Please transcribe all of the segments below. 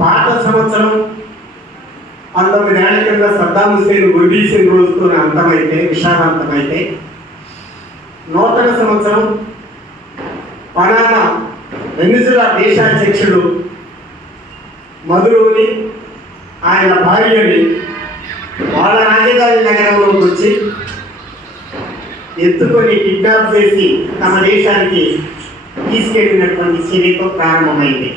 పాత సంవత్సరం 19 ఏళ్ల కింద సద్దాం హుస్సేన్ గుర్దీసిన రోజుతో అంతమైతే విషాదాంతమైతే, నూతన సంవత్సరం పనామా వెనిజులా దేశాధ్యక్షుడు మదురోని ఆయన భార్యని వాళ్ళ రాజధాని నగరంలోకి వచ్చి ఎత్తుకొని కిడ్నాప్ చేసి తమ దేశానికి తీసుకెళ్ళినటువంటి చర్యతో ప్రారంభమైంది.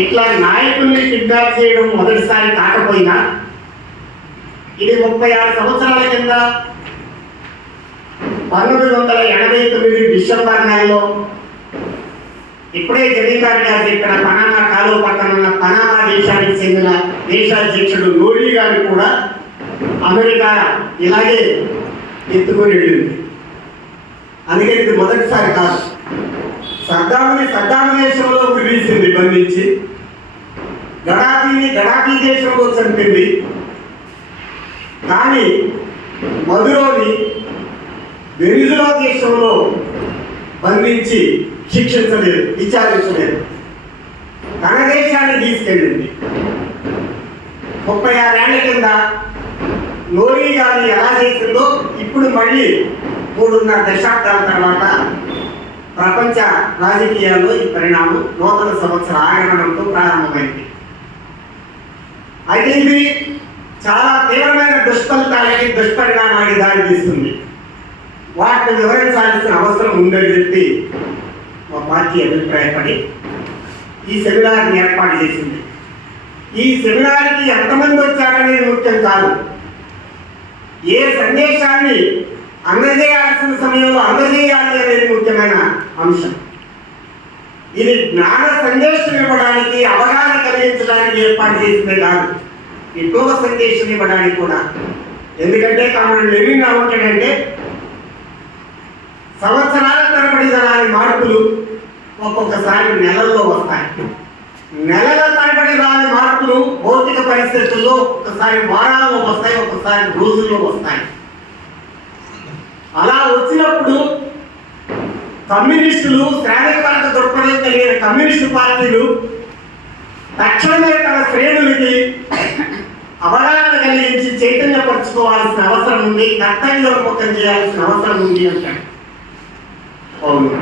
ఇట్లా నాయకుల్ని కిడ్నాప్ చేయడం మొదటిసారి కాకపోయినా ఇది 36 సంవత్సరాల కింద 1989 డిసెంబర్ నెలలో ఇప్పుడే జమీందార్ గారు చెప్పిన పనామా కాలువ పక్కన ఉన్న పనామా దేశానికి చెందిన దేశాధ్యక్షుడు నోరీ గారిని కూడా అమెరికా ఇలాగే ఎత్తుకొని వెళ్ళింది. అందుకని ఇది మొదటిసారి కాదు. సద్దాం దేశంలో విడిసింది, బంధించి గడాఫీ దేశంలో చంపింది. కానీ మదురోని వెనిజులా దేశంలో బంధించి శిక్షించలేదు, విచారించలేదు, తన దేశాన్ని తీసుకెళ్ళింది. 36 ఏళ్ల కింద నోరీ గారిని ఎలా చేసిందో ఇప్పుడు మళ్ళీ 3.5 దశాబ్దాల తర్వాత ప్రపంచ రాజకీయాల్లో ఈ పరిణామం నూతన సంవత్సర ఆగమనంతో ప్రారంభమైంది. అయితే ఇది చాలా తీవ్రమైన దుష్ఫలితాలకి, దుష్పరిణామాలకి దారితీస్తుంది. వాటిని వివరించాల్సిన అవసరం ఉందని చెప్పి మా పార్టీ అభిప్రాయపడి ఈ సెమినార్ని ఏర్పాటు చేసింది. ఈ సెమినార్కి ఎంతమంది వచ్చారనేది ముఖ్యం కాదు, ఏ సందేశాన్ని అందజేయాల్సిన సమయంలో అందజేయాలి అనేది ముఖ్యమైన అంశం. ఇది జ్ఞాన సందేశం ఇవ్వడానికి, అవగాహన కలిగించడానికి ఏర్పాటు చేసిందే కాదు, విప్లవ సందేశం ఇవ్వడానికి కూడా. ఎందుకంటే కామన్ లెనిన్ ఏమంటాడంటే, సంవత్సరాల తరబడి జరగాలి మార్పులు ఒక్కొక్కసారి నెలల్లో వస్తాయి, నెలల తరబడి రాని మార్పులు భౌతిక పరిస్థితుల్లో ఒక్కసారి వారాల్లో వస్తాయి, ఒక్కసారి రోజుల్లో వస్తాయి. అలా వచ్చినప్పుడు కమ్యూనిస్టులు, శ్రామిక వర్గ దృక్పథం కలిగిన కమ్యూనిస్టు పార్టీలు తక్షణమే తన శ్రేణులకి అవగాహన కలిగించి చైతన్యపరచుకోవాల్సిన అవసరం ఉంది, కర్తవ్యోన్ముఖం చేయాల్సిన అవసరం ఉంది అంటాడు. అవును,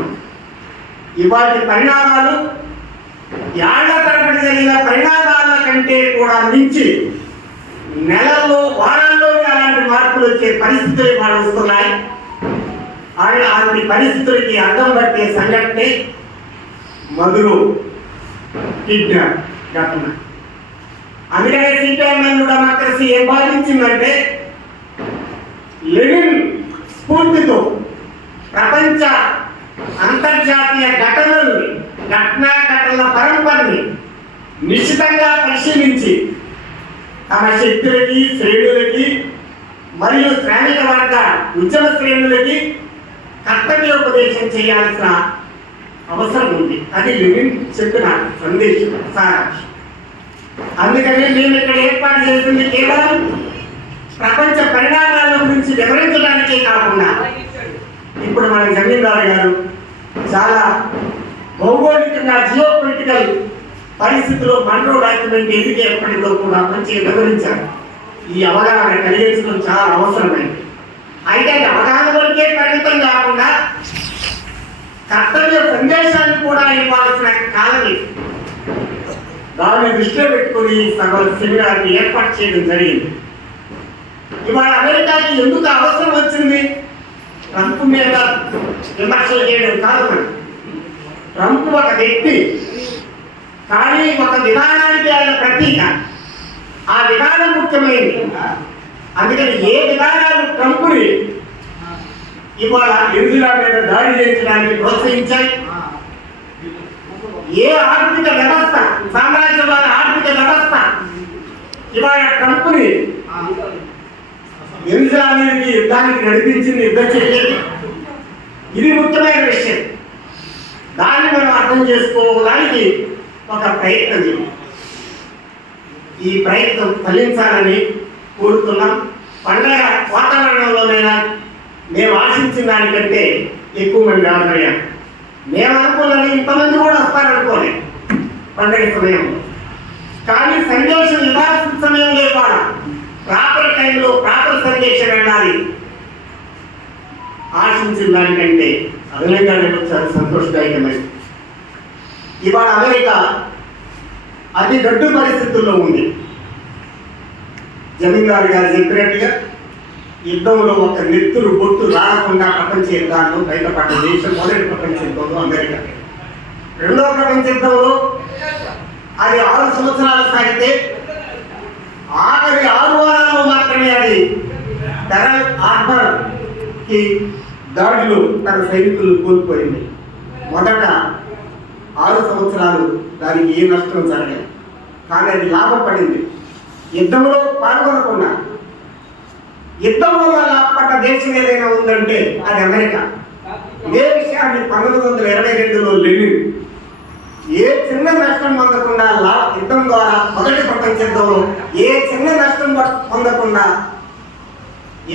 ఇవాటి పరిణామాలు ఏళ్ల తరబడి జరిగిన పరిణామాల కంటే కూడా మించి నెలల్లో, వారాల్లోనే అలాంటి మార్పులు వచ్చే పరిస్థితులు ఇవాళ వస్తున్నాయి. అలాంటి పరిస్థితులకి అర్థం పట్టే సంఘటనే మదురో కిడ్నాప్ ఘటన. అందుకనే సిపిఎం డెమోక్రసీ ఏం భావించిందంటే, లెనిన్ స్ఫూర్తితో ప్రపంచ అంతర్జాతీయ ఘటనల పరంపరని నిశ్చితంగా పరిశీలించి తమ శక్తులకి, శ్రేణులకి మరియు శ్రామిక వర్గ ఉద్యమ శ్రేణులకి కర్తవ్యోపదేశం చేయాల్సిన అవసరం ఉంది. అది లెనిన్ చెప్పిన సందేశం, సారాంశం. అందుకని మేము ఇక్కడ ఏర్పాటు చేసింది కేవలం ప్రపంచ పరిణామాల గురించి వివరించడానికే కాకుండా, ఇప్పుడు మన జమీందార్ గారు చాలా భౌగోళికంగా జియోపొలిటికల్ పరిస్థితుల్లో మన్రో డాక్యుమెంట్ ఎందుకు ఏర్పడిందో కూడా మంచిగా వివరించారు. ఈ అవగాహన కలిగించడం చాలా అవసరమైంది. అయితే అవగాహన వరకే పరిమితం కాకుండా కర్తవ్య సందేశాన్ని కూడా ఇవ్వాల్సిన కాలం ఇది. దాన్ని దృష్టిలో పెట్టుకుని సెమినార్ని ఏర్పాటు చేయడం జరిగింది. ఇవాళ అమెరికాకి ఎందుకు అవసరం వచ్చింది? ట్రంప్ మీద విమర్శలు చేయడం కాదు. ట్రంప్ ఒక వ్యక్తి, కానీ ఒక విధానానికి ఆయన ప్రతీక. ఆ విధానం ముఖ్యమైనది. అందుకని ఏ విధానాలు ట్రంప్ని ఇవాళ వెనిజులా మీద దాడి చేయించడానికి ప్రోత్సహించాయి, ఏ ఆర్థిక వ్యవస్థ, సామ్రాజ్యవాద ఆర్థిక వ్యవస్థ ఇవాళ ట్రంప్ని వెనిజులా మీదకి యుద్ధానికి నడిపించింది, యుద్ధం చేయలేదు. ఇది ముఖ్యమైన విషయం. దాన్ని మనం అర్థం చేసుకోవడానికి ఒక ప్రయత్నం చేయాలి. ఈ ప్రయత్నం ఫలించాలని కోరుతున్నాం. పండగ వాతావరణంలోనైనా మేము ఆశించిన దానికంటే ఎక్కువ మంది హాజరయ్యారు. మేము అనుకున్నది ఇంతమంది కూడా వస్తారనుకోలేదు పండగ సమయంలో. కానీ సందేశం ఇవ్వాల్సిన సమయంలో ఇవ్వాలి, ప్రాపర్ టైంలో ప్రాపర్ సందేశం వెళ్ళాలి. ఆశించిన దానికంటే అదనంగా చాలా సంతోషదాయకమైంది. ఇవాళ అమెరికా అతి గడ్డు పరిస్థితుల్లో ఉంది. జమీందారు గారు చెప్పినట్టుగా యుద్ధంలో ఒక నెత్తురు బొట్టు రాకుండా ప్రపంచ యుద్ధాల్లో బయటపడ్డ దేశం మొదటి ప్రపంచ యుద్ధంలో అమెరికా. రెండవ ప్రపంచ యుద్ధంలో అది 6 సంవత్సరాలు సాగితే ఆఖరి 6 వారాల్లో మాత్రమే అది పెరల్ హార్బర్కి దాడిలో తన సైనికులు కోల్పోయింది. మొదట 6 సంవత్సరాలు దానికి ఏ నష్టం జరగలేదు, కానీ అది లాభపడింది. యుద్ధంలో పాల్గొనకుండా యుద్ధం వల్ల లాభపడ్డ దేశం ఏదైనా ఉందంటే అది అమెరికా. ఇదే విషయాన్ని 1922లో లెనిన్ ఏ చిన్న నష్టం పొందకుండా యుద్ధం ద్వారా మొదటి ప్రపంచ యుద్ధంలో ఏ చిన్న నష్టం పొందకుండా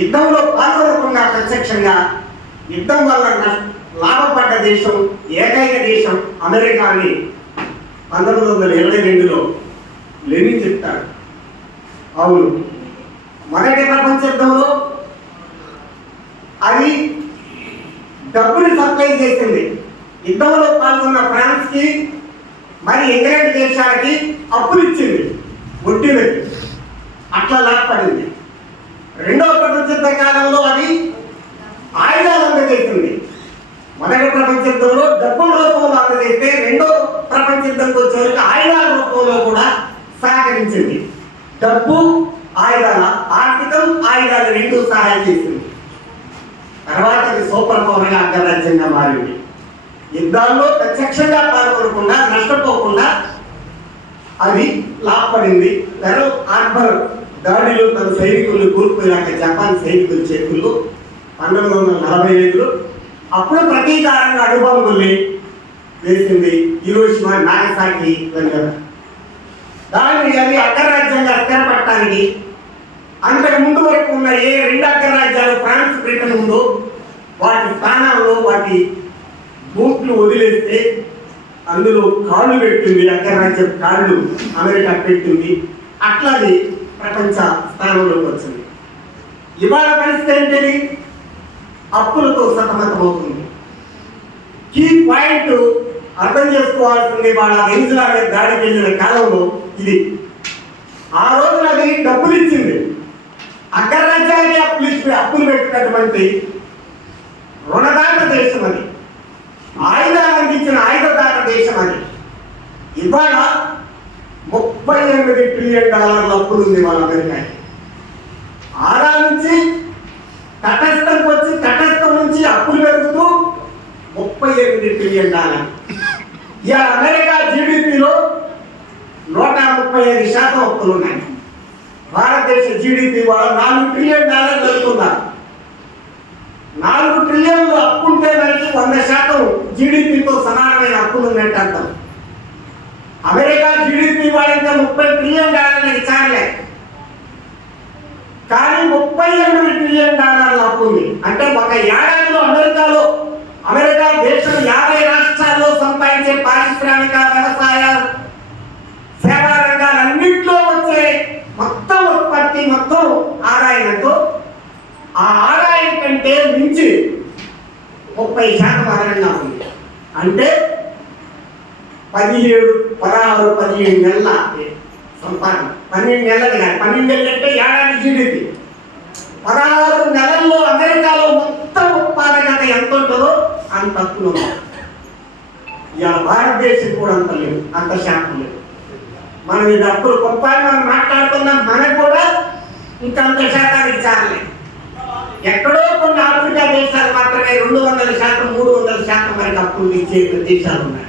యుద్ధంలో పాల్గొనకుండా ప్రత్యక్షంగా యుద్ధం వల్ల లాభపడ్డ దేశం ఏకైక దేశం అమెరికా అని 1922లో లెనిన్ చెప్తాడు. అవును, మొదటి ప్రపంచ యుద్ధంలో అది డబ్బుని సప్లై చేసింది. యుద్ధంలో పాల్గొన్న ఫ్రాన్స్కి మరి ఇంగ్లాండ్ దేశాలకి అప్పులు ఇచ్చింది వడ్డీలకి, అట్లా లాభపడింది. రెండవ ప్రపంచ యుద్ధ కాలంలో అది ఆయుధాలు అందజేసింది. మొదటి ప్రపంచ యుద్ధంలో డబ్బుల రూపంలో అందజేస్తే రెండో ప్రపంచ యుద్ధంకి వచ్చేవరకు ఆయుధాల రూపంలో కూడా సహకరించింది. డబ్బు ఆయుధాల, ఆర్థికం ఆయుధాలు రెండూ సహాయం చేసింది. తర్వాత అది సూపర్ పవర్గా అగ్రరాజ్యంగా మారింది. యుద్ధాల్లో ప్రత్యక్షంగా పాల్గొనకుండా నష్టపోకుండా అది లాభపడింది. పెరల్ హార్బర్ దాడిలో తన సైనికులు కోల్పోయాక జపాన్ సైనికుల చేతుల్లో 1945లో అప్పుడు ప్రతీకారంగా అణుబాంబుల్ని వేసింది హిరోషిమా నాగసాకి దగ్గర. దాన్ని అది అగ్రరాజ్యంగా స్థిరపడటానికి అంతకు ముందు వరకు ఉన్న ఏ 2 అగ్రరాజ్యాలు ఫ్రాన్స్ బ్రిటన్ ఉందో వాటి స్థానాల్లో వాటి బూట్లు వదిలేస్తే అందులో కాళ్ళు పెట్టింది, అగ్రరాజ్యం కాళ్ళు అమెరికా పెట్టింది. అట్లాది ప్రపంచ స్థానంలోకి వచ్చింది. ఇవాళ పరిస్థితి ఏంటిది? అప్పులతో సతమతమవుతుంది. కీ పాయింట్ అర్థం చేసుకోవాల్సింది వాళ్ళ వెనిజులా మీద దాడికి వెళ్ళిన కాలంలో ఇది. ఆ రోజున అది డబ్బులు ఇచ్చింది, అగ్రరాజ్యాలకి అప్పులు పెట్టినటువంటి రుణదాత దేశం అది, ఆయుధాలు అందించిన ఆయుధదాత దేశం అది. ఇవాళ $38 ట్రిలియన్ అప్పులు ఉంది వాళ్ళ అమెరికాకి. ఆరా నుంచి తటస్థంకి వచ్చి తటస్థం నుంచి అప్పులు పెరుగుతూ $38 ట్రిలియన్. ఇవాళ అమెరికా జీడిపిలో 135% అప్పులు ఉన్నాయి. భారతదేశ జీడిపి వాళ్ళు $4 ట్రిలియన్ జరుగుతున్నారు. 4 ట్రిలియన్లు అప్పుంటే మనకి 100% జీడిపితో సమానమైన అప్పులు ఉన్నట్టు అర్థం. అమెరికా జీడిపి వాళ్ళంటే $30 ట్రిలియన్ చాలే, కానీ $38 ట్రిలియన్ అప్పు ఉంది. అంటే ఒక ఏడాదిలో అమెరికా దేశం 50 రాష్ట్రాల్లో సంపాదించే పారిశ్రామిక, వ్యవసాయ, సేవా రంగాలన్నింటిలో వచ్చే మొత్తం ఉత్పత్తి, మొత్తం ఆదాయంతో ఆ ఆదాయం కంటే మించి 30% అదనంగా ఉంది. అంటే 17 నెలల సంపాదన. 12 నెలలు కాదు, 12 నెలలు అంటే ఏడాది జీడిపి. 16 నెలల్లో అమెరికాలో మొత్తం ఉత్పాదకత ఎంత ఉంటుందో అంత తక్కువ. ఇలా భారతదేశం కూడా అంత లేదు, అంత శాతం లేదు. మనం ఇది అప్పుడు గొప్ప మనం మాట్లాడుతున్నాం, మనకు కూడా ఇంకంత శాతానికి చాలలేదు. ఎక్కడో కొన్ని ఆఫ్రికా దేశాలు మాత్రమే 200%, 300% వరకు అప్పులు ఇచ్చే దేశాలు ఉన్నాయి.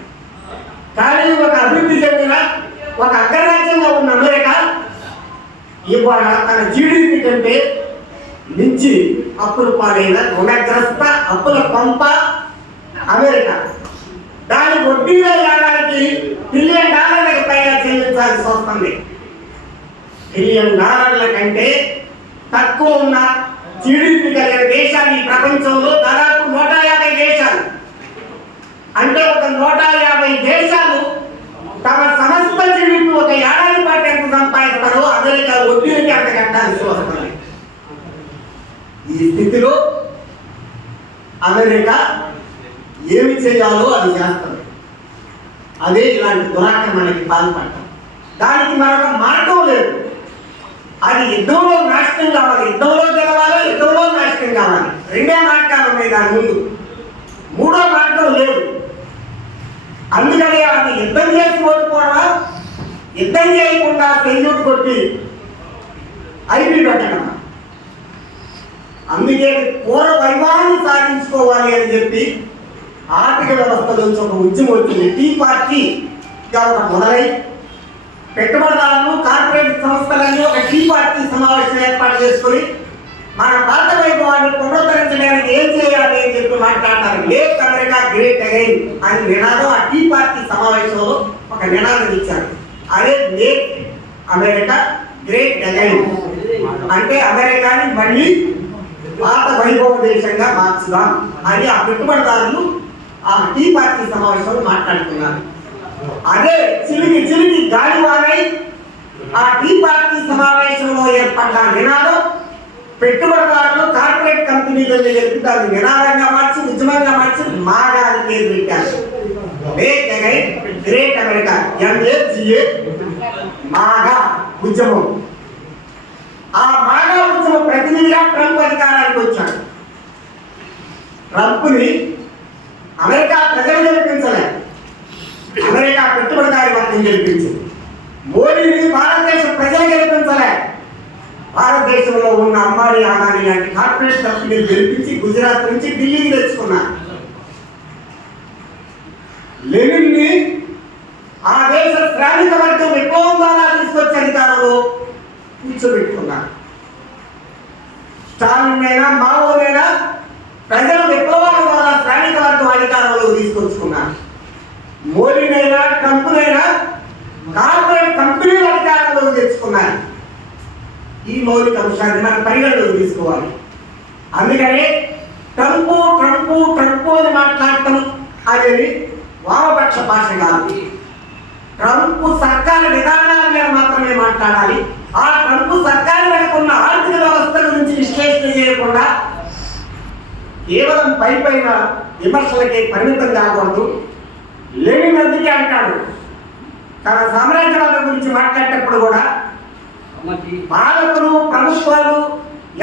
కానీ ఒక అభివృద్ధి చెందిన ఒక అగ్రరాజ్యంగా ఉన్న అమెరికా ఇవాళ తన జీడిపి కంటే మించి అప్పులు పాలైన రుణగ్రస్త అప్పుల పంప అమెరికా. దాని వడ్డీలో ఏడాదికి $1 ట్రిలియన్ పైగా చెల్లించాల్సి వస్తుంది. $1 ట్రిలియన్ కంటే తక్కువ ఉన్న జీడిపి కలిగిన దేశాలు ఈ ప్రపంచంలో దాదాపు 150 దేశాలు. అంటే ఒక 150 దేశాలు తమ సమస్త జీడిపి ఒక ఏడాది పాటు మార్చాల్సి వస్తుంది. ఈ స్థితిలో అమెరికా ఏమి చేయాలో అది చేస్తుంది. అదే ఇలాంటి దురాక్రమణకి పాల్పడటం. దానికి మరొక మార్గం లేదు. అది యుద్ధంలో నాశనం కావాలి, యుద్ధంలో గెలవాలి, యుద్ధంలో నాశనం కావాలి. రెండే మార్గాలు ఉన్నాయి దాని ముందు, మూడో మార్గం లేదు. అందుకని అది యుద్ధం చేసి ఓడిపోవడం, యుద్ధం చేయకుండా సెల్యూట్ కొట్టి ఐపీ పెట్టడం. అందుకే పూర్వ వైభవాన్ని సాధించుకోవాలి అని చెప్పి ఆర్థిక వ్యవస్థ నుంచి ఒక ఉద్యమం వచ్చింది. టీ పార్టీగా ఒక మొదలై పెట్టుబడిదారులు, కార్పొరేట్ సంస్థలన్నీ ఒక టీ పార్టీ సమావేశం ఏర్పాటు చేసుకుని మన భారత వైభవాన్ని పునరుద్ధరించడానికి ఏం చేయాలి అని చెప్పి మాట్లాడతారు. మేక్ అమెరికా గ్రేట్ అగైన్ అని నినాదం ఆ టీ పార్టీ సమావేశంలో ఒక నినాదం ఇచ్చారు. అదే మేక్ అమెరికా గ్రేట్ అగైన్ అంటే అమెరికాని మళ్ళీ పాత వైభవ దేశంగా మార్చుదాం అని ఆ పెట్టుబడిదారులు ఆ టీ పార్టీ సమావేశంలో మాట్లాడుతున్నారు. అదే చిలికి గాలివానై ఆ టీ పార్టీ సమావేశంలో ఏర్పడ్డ నినాదం పెట్టుబడిదారులు, కార్పొరేట్ కంపెనీలని చెప్పి దాన్ని నినాదంగా మార్చి, ఉద్యమంగా మార్చి మాగా అని పేరు పెట్టారు. Make again great America, MAGA, మాగా ఉద్యమం. ఆ మాగా ఉద్యమం ప్రతినిధిగా ట్రంప్ అధికారానికి వచ్చాడు. ట్రంప్ని అమెరికా ప్రజలు గెలిపించలే, అమెరికా పెట్టుబడిదారి వర్గం గెలిపించింది. మోడీని భారతదేశ ప్రజలు గెలిపించలే, భారతదేశంలో ఉన్న అంబానీ, అదానీ లాంటి కార్పొరేట్ కంపెనీలు గెలిపించి గుజరాత్ నుంచి ఢిల్లీకి తెచ్చుకున్నారు. లెనిన్ని ఆ దేశ శ్రామిక వర్గం విప్లవం ద్వారా తీసుకొచ్చి అధికారంలో కూర్చోబెట్టుకున్నారు. స్టాలిన్ అయినా మావోనైనా ప్రజలు విప్లవాల ద్వారా శ్రామిక వర్గం అధికారంలో తీసుకొచ్చుకున్నారు. మోడీనైనా ట్రంప్నైనా కార్పొరేట్ కంపెనీలు అధికారంలోకి తెచ్చుకున్నారు. ఈ మౌలిక అంశాన్ని మనం పరిగణలోకి తీసుకోవాలి. అందుకనే ట్రంపు అని మాట్లాడటం అనేది వామపక్ష భాష కాదు. ట్రంప్ సర్కారు విధానాల మీద మాత్రమే మాట్లాడాలి. ఆ ట్రంప్ సర్కారు వెనుకున్న ఆర్థిక వ్యవస్థ గురించి విశ్లేషణ చేయకుండా కేవలం పైన విమర్శలకే పరిమితం కాకూడదు. లెనిన్ అందుకే అంటాడు, తన సామ్రాజ్యవాదం గురించి మాట్లాడేటప్పుడు కూడా పాలకులు, ప్రభుత్వాలు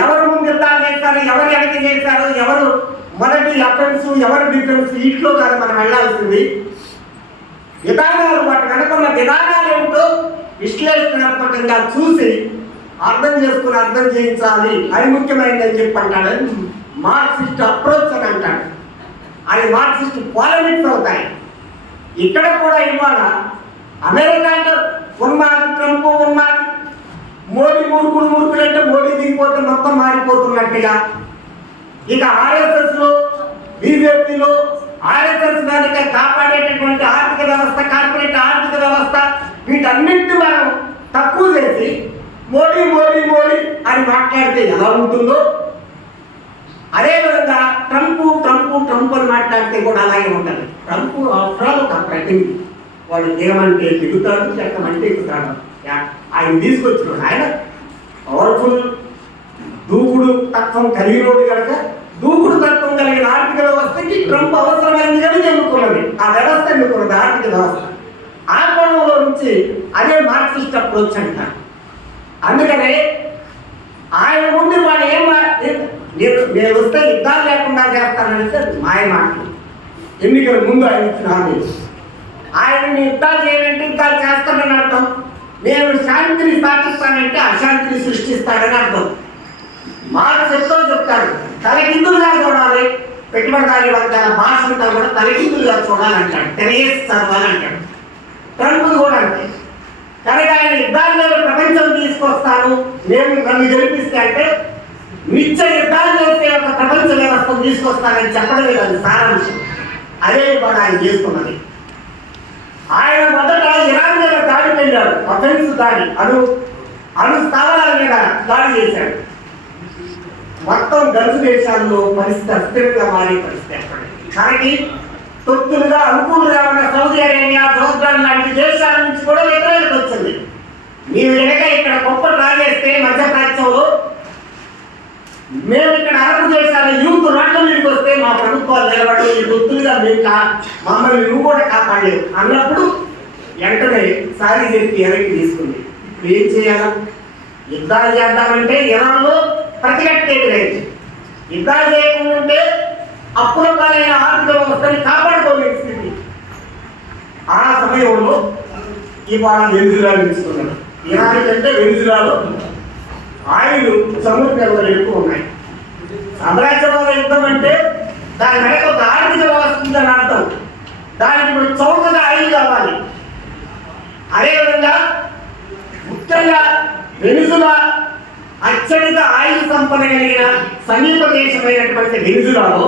ఎవరు ముందు యుద్ధాలు చేస్తారు, ఎవరు వెనక చేస్తారు, ఎవరు మొదటి అఫెన్స్, ఎవరు డిఫెన్స్, వీటిలో కాదు మనం వెళ్ళాల్సింది. విధానాలు, వాటి వెనుకున్న విధానాలు ఏమిటో విశ్లేషణాత్మకంగా చూసి అర్థం చేయించాలి. అది ముఖ్యమైనదని చెప్పి అంటాడు. మార్క్సిస్ట్ అప్రోచ్ అని అంటాడు. అది మార్క్సిస్ట్ పాలిటిక్స్ అవుతాయి. ఇక్కడ కూడా ఇవాళ అమెరికా అంటే ఉన్మాది, ట్రంప్ ఉన్మాది, మోడీ మూర్ఖుడు అంటే మోడీ దిగిపోతే మొత్తం మారిపోతున్నట్టుగా. ఇక ఆర్ఎస్ఎస్లో, బీజేపీలో ఆర్ఎస్ఎస్ వెనక కాపాడేటటువంటి ఆర్థిక వ్యవస్థ, కార్పొరేట్ ఆర్థిక వ్యవస్థ, వీటన్నిటిని మనం తక్కువ చేసి మోడీ అని మాట్లాడితే ఎలా ఉంటుందో, అదేవిధంగా ట్రంప్ అని మాట్లాడితే కూడా అలాగే ఉంటుంది. ట్రంప్ అవసరాలు ఒక ప్రతినిధి, వాడు ఏమంటే దిగుతాడు, ఎక్కమంటే ఎక్కుతాడు. ఆయన తీసుకొచ్చినాడు. ఆయన పవర్ఫుల్ దూకుడు తత్వం కలిగినోడు కనుక, దూకుడు తత్వం కలిగిన ఆర్థిక వ్యవస్థకి ట్రంప్ అవసరమైంది కనుక ఎన్నుకున్నది. ఆ వ్యవస్థ ఎన్నుకున్నది ఆర్థిక వ్యవస్థ. ఆ కోణంలో నుంచి అదే మార్క్సిస్ట్ అప్రోచ్ అంటారు. అందుకనే ఆయన ముందు వాడు నేను వస్తే యుద్ధాలు లేకుండా చేస్తానంటే మాయ మాటలు. ఎన్నికల ముందు ఆయన ఇచ్చిన హామీ, ఆయనని యుద్ధాలు చేయాలంటే యుద్ధాలు చేస్తానని అర్థం. నేను శాంతిని స్థాపిస్తానంటే అశాంతిని సృష్టిస్తాడని అర్థం. మార్క్స్ చెప్తాడు, తలకిందులుగా చూడాలి, పెట్టుబడిదారి వర్గాల భాష అంతా కూడా తలకిందులుగా చూడాలంటాడు, చదవాలంటాడు. ట్రంప్ కూడా అంటే కనుక ఆయన యుద్ధాల్లో ప్రపంచం తీసుకొస్తాను, నన్ను గెలిపిస్తే అంటే నిత్య యుద్ధాలు చేసే ఒక ప్రపంచ వ్యవస్థను తీసుకొస్తానని చెప్పడమే కాదు సారాంశం. అదే కూడా ఆయన చేసుకున్నది. ఆయన మొదట ఇరాన్ మీద దాడి వెళ్ళాడు, అఫెన్స్ దాడి, అణు స్థావరాల మీద దాడి చేశాడు. మొత్తం గల్ఫ్ దేశాల్లో పరిస్థితి అస్థిరంగా మారే పరిస్థితి ఏర్పడింది. కానీ తొత్తులుగా అనుకూలంగా ఉన్న సౌదీ అరేబియా, జోర్డాన్ లాంటి దేశాల నుంచి కూడా వ్యతిరేకత వచ్చింది. మీరు వెనక ఇక్కడ గొప్ప డ్రా చేస్తే మధ్యప్రాచ్యంలో మేము ఇక్కడ అరబ్ దేశాల యూత్ రోడ్ల మీదకి వస్తే మా ప్రభుత్వాలు నిలబడి ఈ గుర్తులుగా మేము మమ్మల్ని నువ్వు కూడా కాపాడలేవు అన్నప్పుడు వెంటనే సారీ చెప్పి వెనక్కి తీసుకుంది. ఇప్పుడు ఏం చేయాలి? యుద్ధాలు చేద్దామంటే ఇరాన్లో ప్రతిఘటన లేదు. యుద్ధాలు చేయకుండా ఉంటే అప్పుల పాలైన ఆర్థిక వ్యవస్థని కాపాడుకోలేని స్థితి. ఆ సమయంలో ఇవాళ వెనుజులా ఎంచుకున్నాడు. ఇరాన్ కంటే వెనుజులాలో ఆయిల్ సముద్రాలు ఎక్కువ ఉన్నాయి. సామ్రాజ్యవాద యుద్ధం అంటే దాని వెనక ఒక ఆర్థిక వ్యవస్థ ఉందని అర్థం. దానికి ఇప్పుడు చౌకగా ఆయిల్ కావాలి. అదేవిధంగా ముఖ్యంగా వెనుజులా అత్యధిక ఆయిల్ సంపద కలిగిన సమీప దేశమైనటువంటి వెనుజులాలో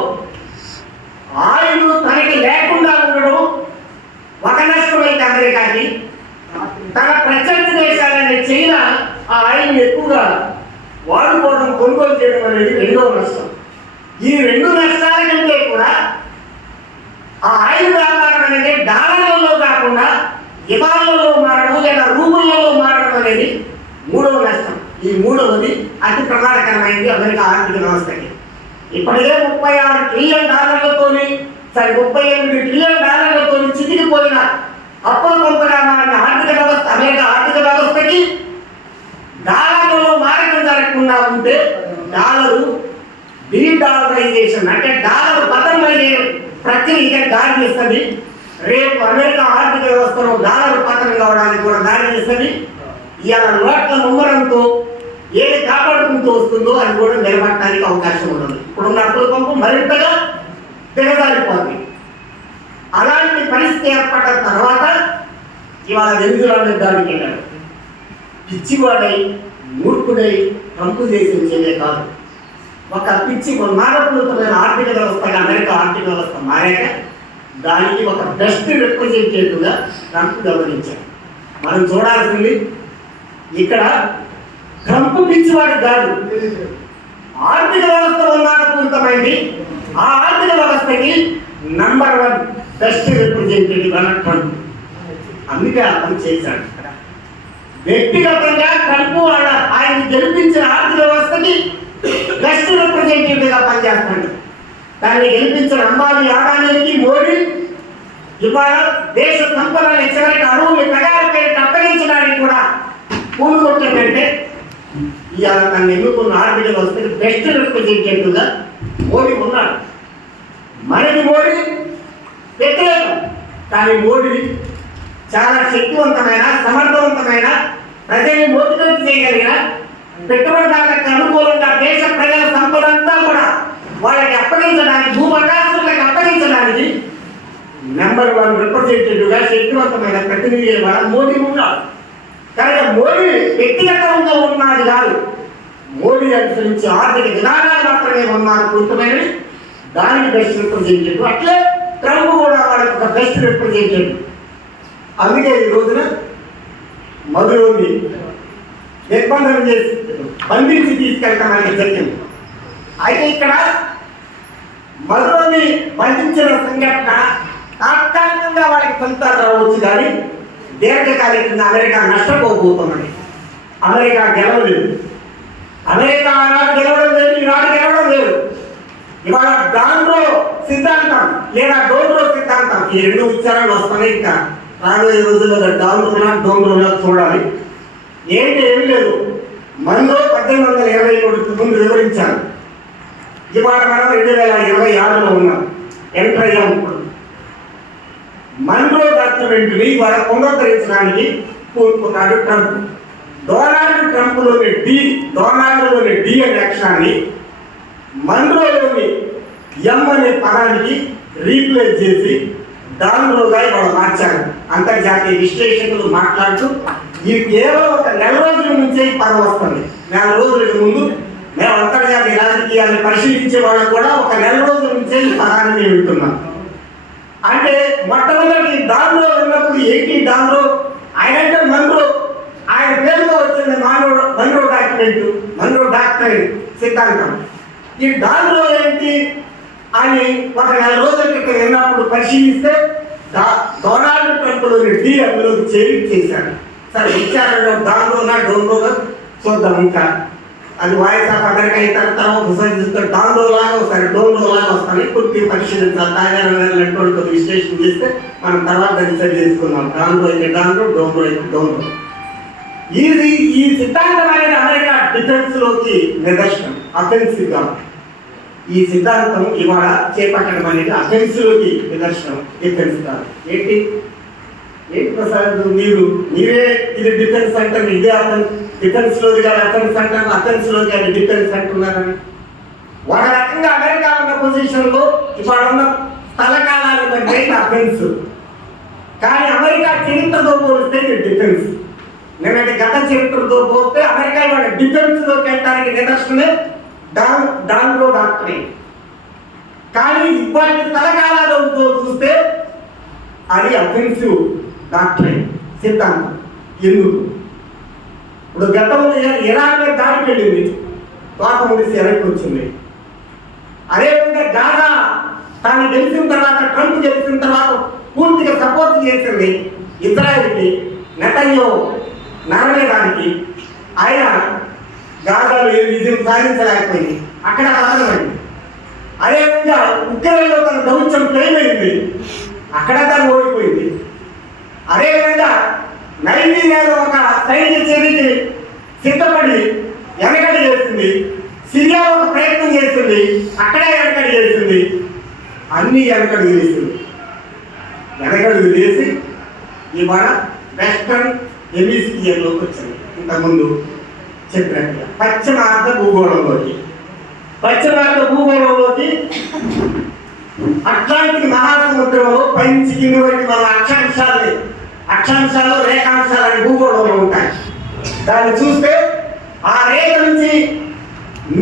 ఆయిల్ తనకి లేకుండా ఉండడం ఒక నష్టమైతే అమెరికాకి, తన ప్రత్యర్థి దేశాలైన చైనా ఆ ఆయిల్ ఎక్కువగా వాడుకోవడం కొనుగోలు చేయడం అనేది రెండవ నష్టం. ఈ రెండు నష్టాల కంటే కూడా ఆ ఆయిల్ వ్యాపారం అనేది డాలర్లలో కాకుండా ఇవాళలో మారడం లేదా రూపులలో మారడం అనేది మూడవ నష్టం. ఈ మూడవది అతి ప్రమాదకరమైంది అమెరికా ఆర్థిక వ్యవస్థకి. ఇప్పటికే $36 ట్రిలియన్ 38 ట్రిలియన్ చితికిపోయిన అప్పుల కొంపగా మారిన ఆర్థిక వ్యవస్థ అమెరికా ఆర్థిక వ్యవస్థకి డాలర్లలో మారడం జరగకుండా ఉంటే డాలరు డీడాలరైజేషన్ అంటే డాలర్ పతనమయ్యే ప్రక్రియకి దారి తీస్తుంది. రేపు అమెరికా ఆర్థిక వ్యవస్థలో డాలర్ పతనం కావడానికి కూడా దారి తీస్తుంది. ఇవాళ నోట్ల ముమ్మరంతో ఏది కాపాడుకుంటూ వస్తుందో అది కూడా నిలబడటానికి అవకాశం ఉండదు. ఇప్పుడున్న అప్పుల పంపు మరింతగా దిగజారిపోతుంది. అలాంటి పరిస్థితి ఏర్పడ్డ తర్వాత ఇవాళ వెనుజులా దానికి వెళ్ళాడు. పిచ్చివాడై మూర్ఖుడై ట్రంప్ దేశం చేయలే కాదు, ఒక పిచ్చి మానవపూరితమైన ఆర్థిక వ్యవస్థగా అమెరికా ఆర్థిక వ్యవస్థ మారాక దానికి ఒక బెస్ట్ రిప్రజెంటేటివ్గా ట్రంప్ గమనించాడు. మనం చూడాల్సింది ఇక్కడ ట్రంప్ పిచ్చివాడు కాదు, ఆర్థిక వ్యవస్థ ఉన్మాదపూరితమైంది. ఆ ఆర్థిక వ్యవస్థకి నంబర్ 1 బెస్ట్ రిప్రజెంటేటివ్ అన్న ట్రంప్. అందుకే అతను చేశాడు. వ్యక్తిగతంగా ట్రంప్ ఆయన గెలిపించిన ఆర్థిక వ్యవస్థకి బెస్ట్ రిప్రజెంటేటివ్ గా పనిచేస్తాడు. దాన్ని గెలిపించిన అంబానీ అదానీకి మోడీ ఇవాళ దేశ సంపదని చివరికి అరువులు ప్రజలపై అప్పగించడానికి కూడా పూనుకొట్టిందంటే ఇవాళ తను ఎన్నుకున్న ఆర్థిక వ్యవస్థకి బెస్ట్ రిప్రజెంటేటివ్ గా మోడీ ఉన్నాడు. మనకి మోడీ వ్యతిరేకం, కానీ మోడీ చాలా శక్తివంతమైన సమర్థవంతమైన ప్రజల్ని మోటివేట్ చేయగలిగిన పెట్టుబడిదారులకు అనుకూలంగా దేశ ప్రజల సంపదంతా కూడా వాళ్ళకి అప్పగించడానికి భూమకాశులకు అప్పగించడానికి నెంబర్ 1 రిప్రజెంటేటివ్ గా శక్తివంతమైన ప్రతినిధి వాళ్ళ మోడీ ఉన్నాడు. కనుక మోడీ వ్యక్తిగతంగా ఉన్నది కాదు, మోడీ అనుసరించి ఆర్థిక విధానాలు మాత్రమే ఉన్నారు పూర్తమైనవి. దానికి బెస్ట్ రిప్రజెంటేటివ్. అట్లే ట్రంప్ కూడా వాళ్ళకి ఒక బెస్ట్ రిప్రజెంటేటివ్. అందుకే ఈ రోజున మధులోని నిర్బంధం చేసి బంధించి తీసుకెళ్తాం అనేది జరిగింది. అయితే ఇక్కడ మధులోని బంధించిన సంఘటన తాత్కాలికంగా వాళ్ళకి ఫలితాలు రావచ్చు, కానీ దీర్ఘకాలికంగా అమెరికా నష్టపోబోతున్నది. అమెరికా గెలవలేదు. అమెరికా ఆనాడు గెలవడం లేదు, ఈనాడు గెలవడం లేదు. ఇవాళ డాన్రో సిద్ధాంతం లేదా డోన్రో సిద్ధాంతం ఈ రెండు విచారాలు వస్తున్నాయి. ఇంకా రాబోయే రోజుల్లో డోన్రోనా చూడాలి. ఏంటి ఏమీ లేదు. మనలో 1823 ముందు వివరించాను. ఇవాళ మనం 2026లో ఉన్నాం. ఎంటర్ అయ్యాం. ఇప్పుడు మన్రో డాక్యుమెంట్ని ఇవాళ పునరుద్ధరించడానికి కోరుకున్నాడు ట్రంప్. డొనాల్డ్లోని డి అనే అక్షరాన్ని మన్రోలోని ఎం అనే పదానికి రీప్లేస్ చేసి డాన్రోగా ఇవాళ మార్చారు. అంతర్జాతీయ విశ్లేషకులు మాట్లాడుతూ ఇది కేవలం ఒక నెల రోజుల నుంచే ఈ పదం వస్తుంది. నెల రోజులకు ముందు మేము అంతర్జాతీయ రాజకీయాన్ని పరిశీలించే వాళ్ళు కూడా ఒక నెల రోజుల నుంచే ఈ పదాన్ని మేము వింటున్నాం. అంటే మొట్టమొదటి డాన్రో ఉన్నప్పుడు ఏంటి డాన్రో? ఆయనంటే మన్రో, ఆయన పేరుతో వచ్చింది మన్రో డాక్యుమెంట్, మన్రో డాక్టరీ సిద్ధాంతం. ఈ డాన్రో ఏంటి అని ఒక నెల రోజుల క్రితం విన్నప్పుడు పరిశీలిస్తే డొనాల్డ్ ట్రంప్లోని డి అందులోకి చేశాడు. సరే విచారణలో డాన్రోనా డోన్రోనా చూద్దాం. ఇంకా అది వాయిస్ ఆఫ్ అమెరికా అయిన తర్వాత ఒకసారి చూస్తే డాన్లో లాగా ఒకసారి డోన్లో లాగా వస్తాయి. కొద్దిగా పరిశీలించాలి. తాజా విశ్లేషణ చేస్తే మనం తర్వాత డిసైడ్ చేసుకున్నాం. డాన్లో అయితే డాన్లో, డోన్లో అయితే డోన్లో. ఈ సిద్ధాంతం అనేది అమెరికా డిఫెన్స్ లోకి నిదర్శనం. అఫెన్సివ్ గా ఈ సిద్ధాంతం ఇవాళ చేపట్టడం అనేది అఫెన్సివ్ లోకి నిదర్శనం, డిఫెన్స్ కాదు. ఏంటి ప్రసాద్ మీరే ఇది డిఫెన్స్ అంటారు, ఇదే డిఫెన్స్ లోది కానీ అఫెన్స్ అంటారు, అఫెన్స్ లోది కానీ డిఫెన్స్ అంటున్నారని. ఒక రకంగా అమెరికా ఉన్న పొజిషన్ లో ఇవాళ ఉన్న స్థలకాలాన్ని బట్టి అఫెన్స్, కానీ అమెరికా చరిత్రతో పోలిస్తే ఇది డిఫెన్స్. నిన్నటి గత చరిత్రతో పోతే అమెరికా ఇవాళ డిఫెన్స్ లోకి వెళ్ళడానికి నిదర్శనమే డాన్లో డాక్టరేట్. కానీ ఇప్పటి స్థలకాలాలతో చూస్తే అది అఫెన్సివ్ డాక్టరేట్ సిద్ధాంతం. ఎందుకు? ఇప్పుడు గతంలో ఇరాన్ మీద దాడికి వెళ్ళింది, తోక ముడిసి ఎరక్కి వచ్చింది. అదేవిధంగా గాజా తాను గెలిచిన తర్వాత, ట్రంప్ గెలిచిన తర్వాత పూర్తిగా సపోర్ట్ చేసింది ఇజ్రాయెల్కి, నెతన్యాహు నరమేదానికి. ఆయన గాజాలో ఏ విజయం సాధించలేకపోయింది, అక్కడ పతనమైంది. అదేవిధంగా ఉక్రెయిన్లో తన దౌత్యం ఫెయిల్ అయింది, అక్కడ తను ఓడిపోయింది. అదేవిధంగా నైజీరియాలో ఒక సైనిక చర్యకి సిద్ధపడి వెనకడి చేస్తుంది, సిరియాలో ఒక ప్రయత్నం చేస్తుంది, అక్కడే వెనకడి చేస్తుంది. అన్నీ వెనకడుగు చేస్తుంది. వెనకడుగు చేసి ఇవాళ వెస్టర్న్ హెమిస్ఫియర్లోకి వచ్చింది. ఇంతకుముందు చెప్పినట్టుగా పశ్చిమార్ధ భూగోళంలోకి అట్లాంటిక్ మహాసముద్రంలో పైనుంచి కింది వరకు మన అక్షాంశాలు రేఖాంశాలు అనే భూగోళంలో ఉంటాయి. దాన్ని చూస్తే ఆ రేఖ నుంచి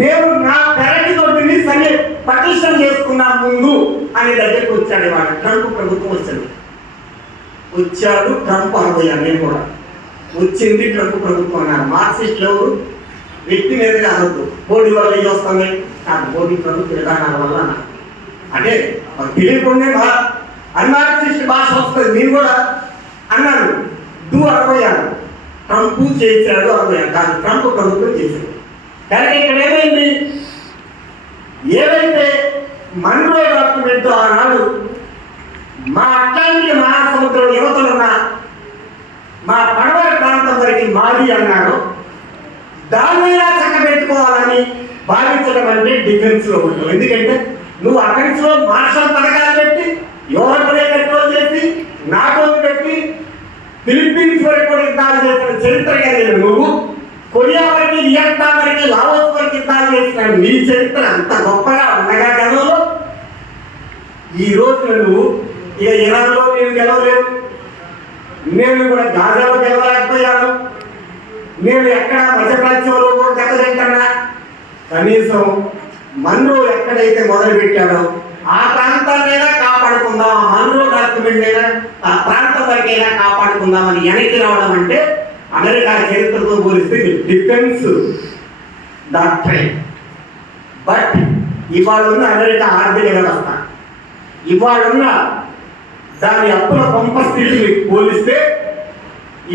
నేను నా పెరటి తోటిని సరి పటిష్టం చేసుకున్నా ముందు అనే దగ్గరికి వచ్చాడు. వాడు ట్రంప్ ప్రభుత్వం వచ్చాడు ట్రంప్ అనుకోయాను. నేను కూడా వచ్చింది ట్రంప్ ప్రభుత్వం అన్నారు. మార్క్సిస్టులు ఎవరు? వ్యక్తి మీదగా అనొద్దు, మోడీ వల్ల ఇవి వస్తున్నాయి కాదు, మోడీ ప్రభుత్వ విధానాల వల్ల అన్నారు. అంటే తెలియకుండా అన్మార్క్సిస్ట్ భాష వస్తుంది. నేను కూడా అన్నాను, అనుకోయాను. ట్రంప్ చేశాడు అనుకోయాను కాదు, ట్రంప్ ప్రభుత్వం చేశాడు. కానీ ఇక్కడ ఏమైంది? ఏదైతే మన్రో డాక్యుమెంట్ ఆనాడు మా అట్లాంటిక్ మహాసముద్రం యువతలున్న మా పడమర ప్రాంతం వరకు మాది అన్నాడు, దాన్నైనా చక్కబెట్టుకోవాలని భావించడం అంటే డిఫెన్స్ లో ఉంటావు. ఎందుకంటే నువ్వు అఫెన్స్ లో మార్షల్ పథకాలు పెట్టి, యూరోప్లే కంట్రోల్ చేసి, నాటో పెట్టి, ఫిలిప్పీన్స్ వరకు కూడా యుద్ధాలు చేసిన చరిత్ర కలిగిన నువ్వు, కొరియా వరకు, వియత్నాం వరకు, లావోస్ వరకు యుద్ధాలు చేసిన నీ చరిత్ర అంత గొప్పగా ఉండగా గతంలో ఈ రోజు నువ్వు ఇక ఇరాన్లో నేను గెలవలేదు, నేను కూడా గాజాలో గెలవలేకపోయాను, నేను ఎక్కడ మధ్యప్రాచ్యంలో కూడా గెలలేకన్నా, కనీసం మన్రో ఎక్కడైతే మొదలు పెట్టాడో ఆ ప్రాంతాన్నైనా కాపాడుకుందాం, ఆ మన్రో డాక్యుమెంట్ అయినా ఆ ప్రాంతం వరకైనా కాపాడుకుందామని వెనక్కి రావడం అంటే అమెరికా చరిత్రతో పోలిస్తే డిఫెన్స్ డాక్టరేట్. బట్ ఇవాళ ఉన్న అమెరికా ఆర్థిక వ్యవస్థ, ఇవాళ ఉన్న దాని అప్పుల పంప స్థితిని పోలిస్తే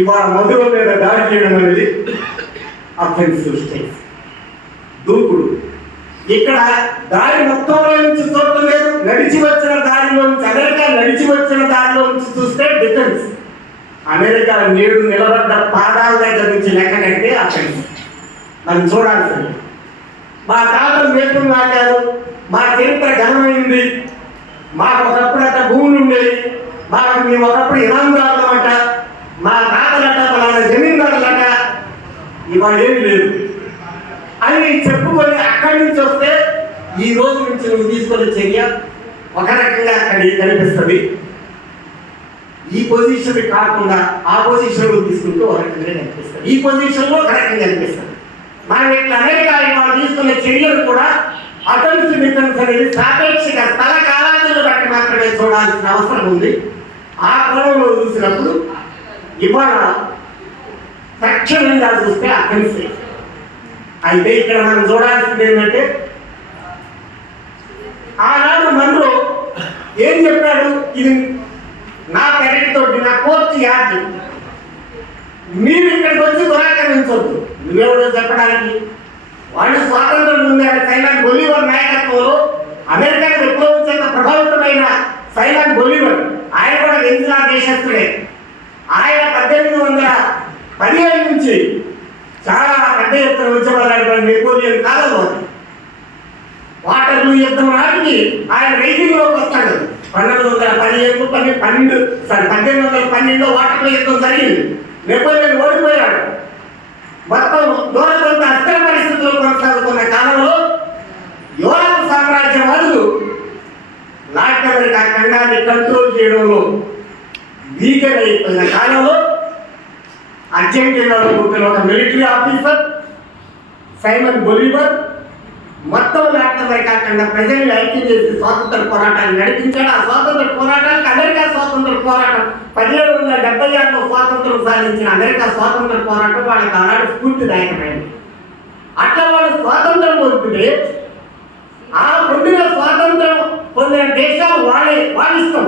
ఇవాళ మధుర మీద దాడి చేయడం అనేది అఫెన్సివ్ స్టేట్స్, దూకుడు. ఇక్కడ దారి మొత్తంలో నుంచి చూడటం లేదు, నడిచి వచ్చిన దారిలో నుంచి, అమెరికా నడిచి వచ్చిన దారిలో నుంచి చూస్తే డిఫెన్స్. అమెరికా నేడు నిలబడ్డ పాదాల దగ్గర నుంచి లెక్క కడితే అఫెన్స్. మనం చూడాల్సింది. మా తాతలు వేపులు నాటారు, మా చరిత్ర ఘనమైంది, మాకు ఒకప్పుడు అట్ట భూములు ఉండేవి, మేము ఒకప్పుడు ఇనాందారులమట, మా తాతలట పలానా జమీందారులట, ఇవాళ ఏమి లేదు అని చెప్పుకొని అక్కడి నుంచి వస్తే ఈ రోజు నుంచి నువ్వు తీసుకునే చర్య ఒక రకంగా అక్కడికి కనిపిస్తుంది. ఈ పొజిషన్ కాకుండా ఆ పొజిషన్లో తీసుకుంటూ ఒక రకంగా కనిపిస్తుంది, ఈ పొజిషన్లో ఒక రకంగా కనిపిస్తుంది. మనం ఇట్లా అమెరికా ఇవాళ తీసుకునే చర్యలు కూడా అఫెన్స్ డిఫెన్స్ అనేది సాపేక్షిక స్థల కాలాలను బట్టి మాత్రమే చూడాల్సిన అవసరం ఉంది. ఆ కోణంలో చూసినప్పుడు ఇవాళ తక్షణంగా చూస్తే అఫెన్స్. అయితే ఇక్కడ మనం చూడాల్సింది ఏంటంటే ఆనాడు మన్రో ఏం చెప్పాడు? ఇది నా పెరటితోటి, నా కోర్టు యార్డ్, మీరు ఇక్కడికి వచ్చి దురాక్రమించవద్దు. నువ్వెవరో చెప్పడానికి వాళ్ళు స్వాతంత్రం పొందారు. సైమన్ బొలీవర్ నాయకత్వంలో అమెరికన్ విప్లవం చేత ప్రభావితమైన సైమన్ బొలీవర్, ఆయన కూడా వెనిజులా దేశస్థుడే. ఆయన 1815 నుంచి చాలా పెద్ద ఎత్తున ఉద్యమాలు నడిపారు నెపోలియన్ కాలంలో. వాటర్లూ యుద్ధం నాటికి ఆయన రైజింగ్లోకి వస్తాడు. 1812 వాటర్లూ యుద్ధం జరిగింది. నెపోలియన్ ఓడిపోయాడు. మొత్తం యూరప్ అస్థిర పరిస్థితుల్లో కొనసాగుతున్న కాలంలో యూరప్ సామ్రాజ్యవాదులు లాటిన్ అమెరికా ఖండాన్ని కంట్రోల్ చేయడంలో వీకెన్ అయిపోయిన కాలంలో అర్జెంటీనాలో పుట్టిన ఒక మిలిటరీ ఆఫీసర్ సైమన్ బొలీవర్ మొత్తం లాటిన్ అమెరికా ఖండ ప్రజల్ని ఐక్యం చేసి స్వాతంత్ర పోరాటాన్ని నడిపించాడు. ఆ స్వాతంత్ర పోరాటానికి అమెరికా స్వాతంత్ర పోరాటం 1776లో స్వాతంత్రం సాధించిన అమెరికా స్వాతంత్ర పోరాటం వాళ్ళకి ఆనాడు స్ఫూర్తిదాయకమైంది. అట్లా వాళ్ళు స్వాతంత్రం పొందితే ఆ పొందిన స్వాతంత్రం పొందిన దేశాలు వాళ్ళిష్టం.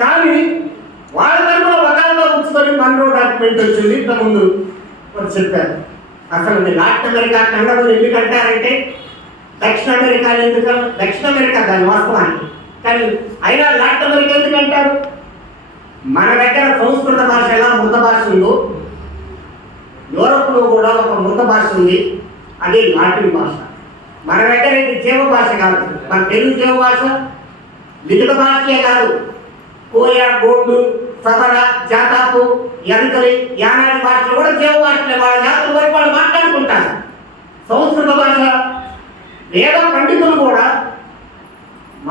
కానీ వాళ్ళ తరఫున వకాలతో పుచ్చుకొని మన్రో డాక్యుమెంట్ వచ్చింది. ఇంతకుముందు చెప్పారు. అసలు లాటిన్ అమెరికా ఖండం ఎందుకంటారంటే దక్షిణ అమెరికా దక్షిణ అమెరికా దాని వాస్తవానికి. కానీ అయినా లాటిన్ అమెరికా ఎందుకంటారు? మన దగ్గర సంస్కృత భాష ఎలా మృత భాష ఉందో యూరప్లో కూడా ఒక మృత భాష ఉంది, అదే లాటిన్ భాష. మన దగ్గర ఇది జీవ భాష కాదు. మన తెలుగు జీవ భాష లిఖిత భాషే కాదు. కోయ, గోండు, సబర, జాతాపు, యంకలి, యానాది భాషలు కూడా జీవ భాషలే. వాళ్ళ జాతుల వరకు వాళ్ళు మాట్లాడుకుంటారు. సంస్కృత భాష వేద పండితులు కూడా